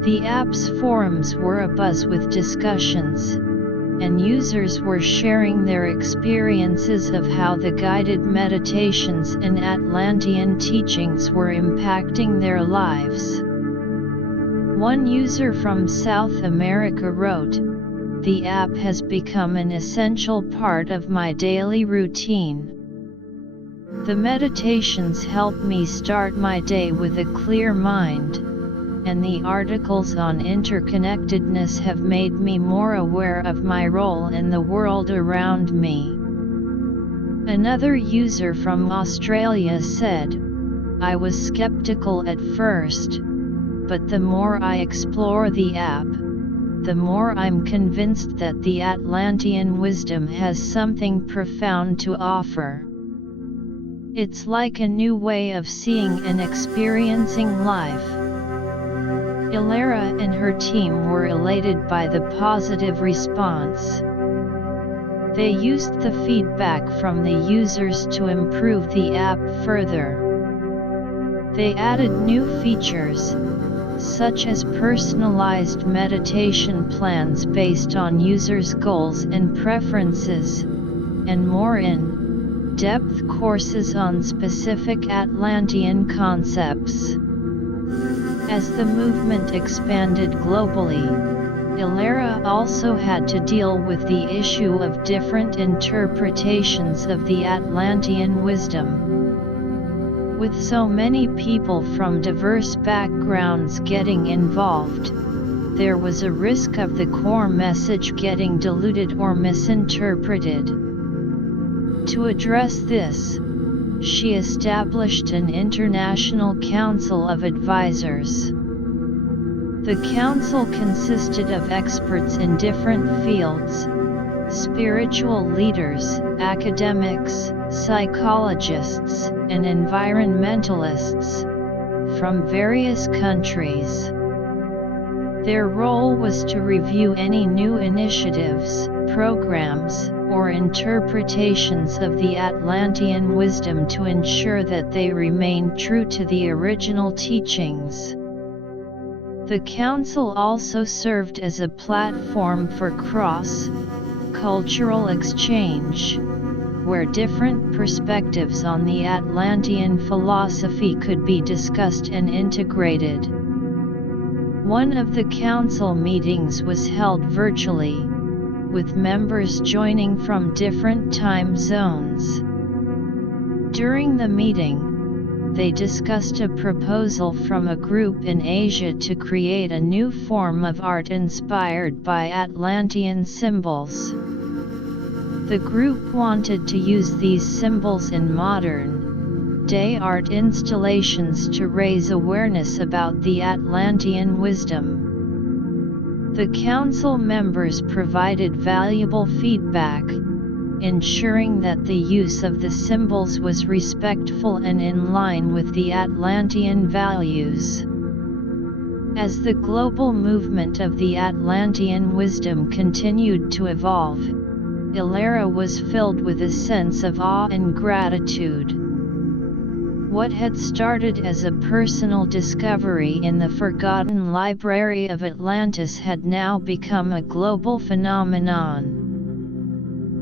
The app's forums were abuzz with discussions, and users were sharing their experiences of how the guided meditations and Atlantean teachings were impacting their lives. One user from South America wrote, "The app has become an essential part of my daily routine. The meditations help me start my day with a clear mind, and the articles on interconnectedness have made me more aware of my role in the world around me." Another user from Australia said, "I was skeptical at first, but the more I explore the app, the more I'm convinced that the Atlantean wisdom has something profound to offer. It's like a new way of seeing and experiencing life." Elara and her team were elated by the positive response. They used the feedback from the users to improve the app further. They added new features, such as personalized meditation plans based on users' goals and preferences, and more in-depth courses on specific Atlantean concepts. As the movement expanded globally, Elara also had to deal with the issue of different interpretations of the Atlantean wisdom. With so many people from diverse backgrounds getting involved, there was a risk of the core message getting diluted or misinterpreted. To address this, she established an international council of advisors. The council consisted of experts in different fields: spiritual leaders, academics, psychologists, and environmentalists, from various countries. Their role was to review any new initiatives, programs, or interpretations of the Atlantean wisdom to ensure that they remained true to the original teachings. The council also served as a platform for cross-cultural exchange, where different perspectives on the Atlantean philosophy could be discussed and integrated. One of the council meetings was held virtually, with members joining from different time zones. During the meeting, they discussed a proposal from a group in Asia to create a new form of art inspired by Atlantean symbols. The group wanted to use these symbols in modern-day art installations to raise awareness about the Atlantean wisdom. The council members provided valuable feedback, ensuring that the use of the symbols was respectful and in line with the Atlantean values. As the global movement of the Atlantean wisdom continued to evolve, Elara was filled with a sense of awe and gratitude. What had started as a personal discovery in the Forgotten Library of Atlantis had now become a global phenomenon.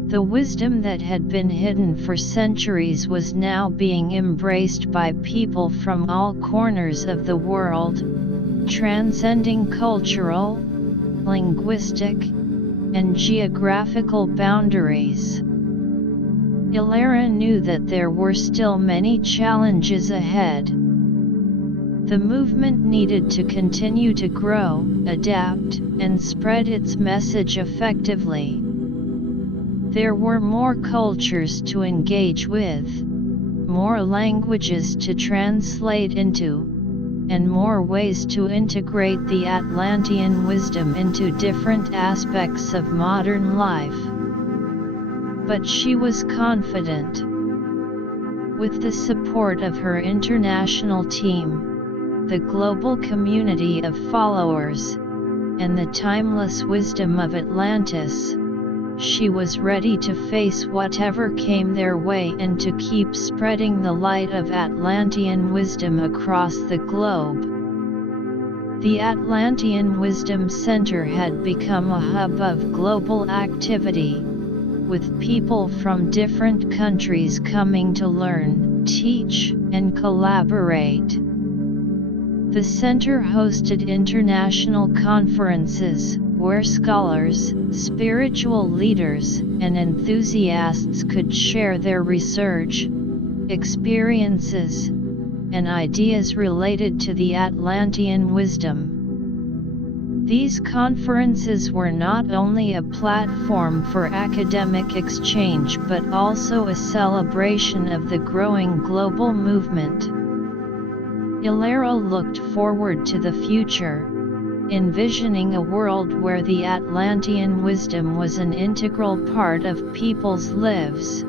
The wisdom that had been hidden for centuries was now being embraced by people from all corners of the world, transcending cultural, linguistic, and geographical boundaries. Elara knew that there were still many challenges ahead. The movement needed to continue to grow, adapt, and spread its message effectively. There were more cultures to engage with, more languages to translate into, and more ways to integrate the Atlantean wisdom into different aspects of modern life. But she was confident. With the support of her international team, the global community of followers, and the timeless wisdom of Atlantis, she was ready to face whatever came their way and to keep spreading the light of Atlantean wisdom across the globe. The Atlantean Wisdom Center had become a hub of global activity, with people from different countries coming to learn, teach, and collaborate. The center hosted international conferences, where scholars, spiritual leaders, and enthusiasts could share their research, experiences, and ideas related to the Atlantean wisdom. These conferences were not only a platform for academic exchange but also a celebration of the growing global movement. Elara looked forward to the future, envisioning a world where the Atlantean wisdom was an integral part of people's lives,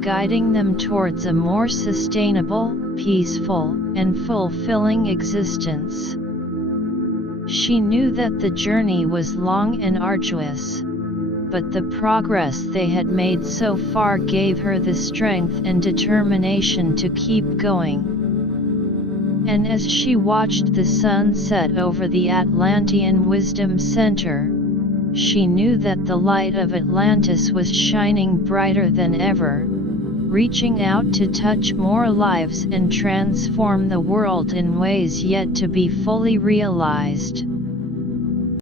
guiding them towards a more sustainable, peaceful, and fulfilling existence. She knew that the journey was long and arduous, but the progress they had made so far gave her the strength and determination to keep going. And as she watched the sun set over the Atlantean Wisdom Center, she knew that the light of Atlantis was shining brighter than ever, reaching out to touch more lives and transform the world in ways yet to be fully realized.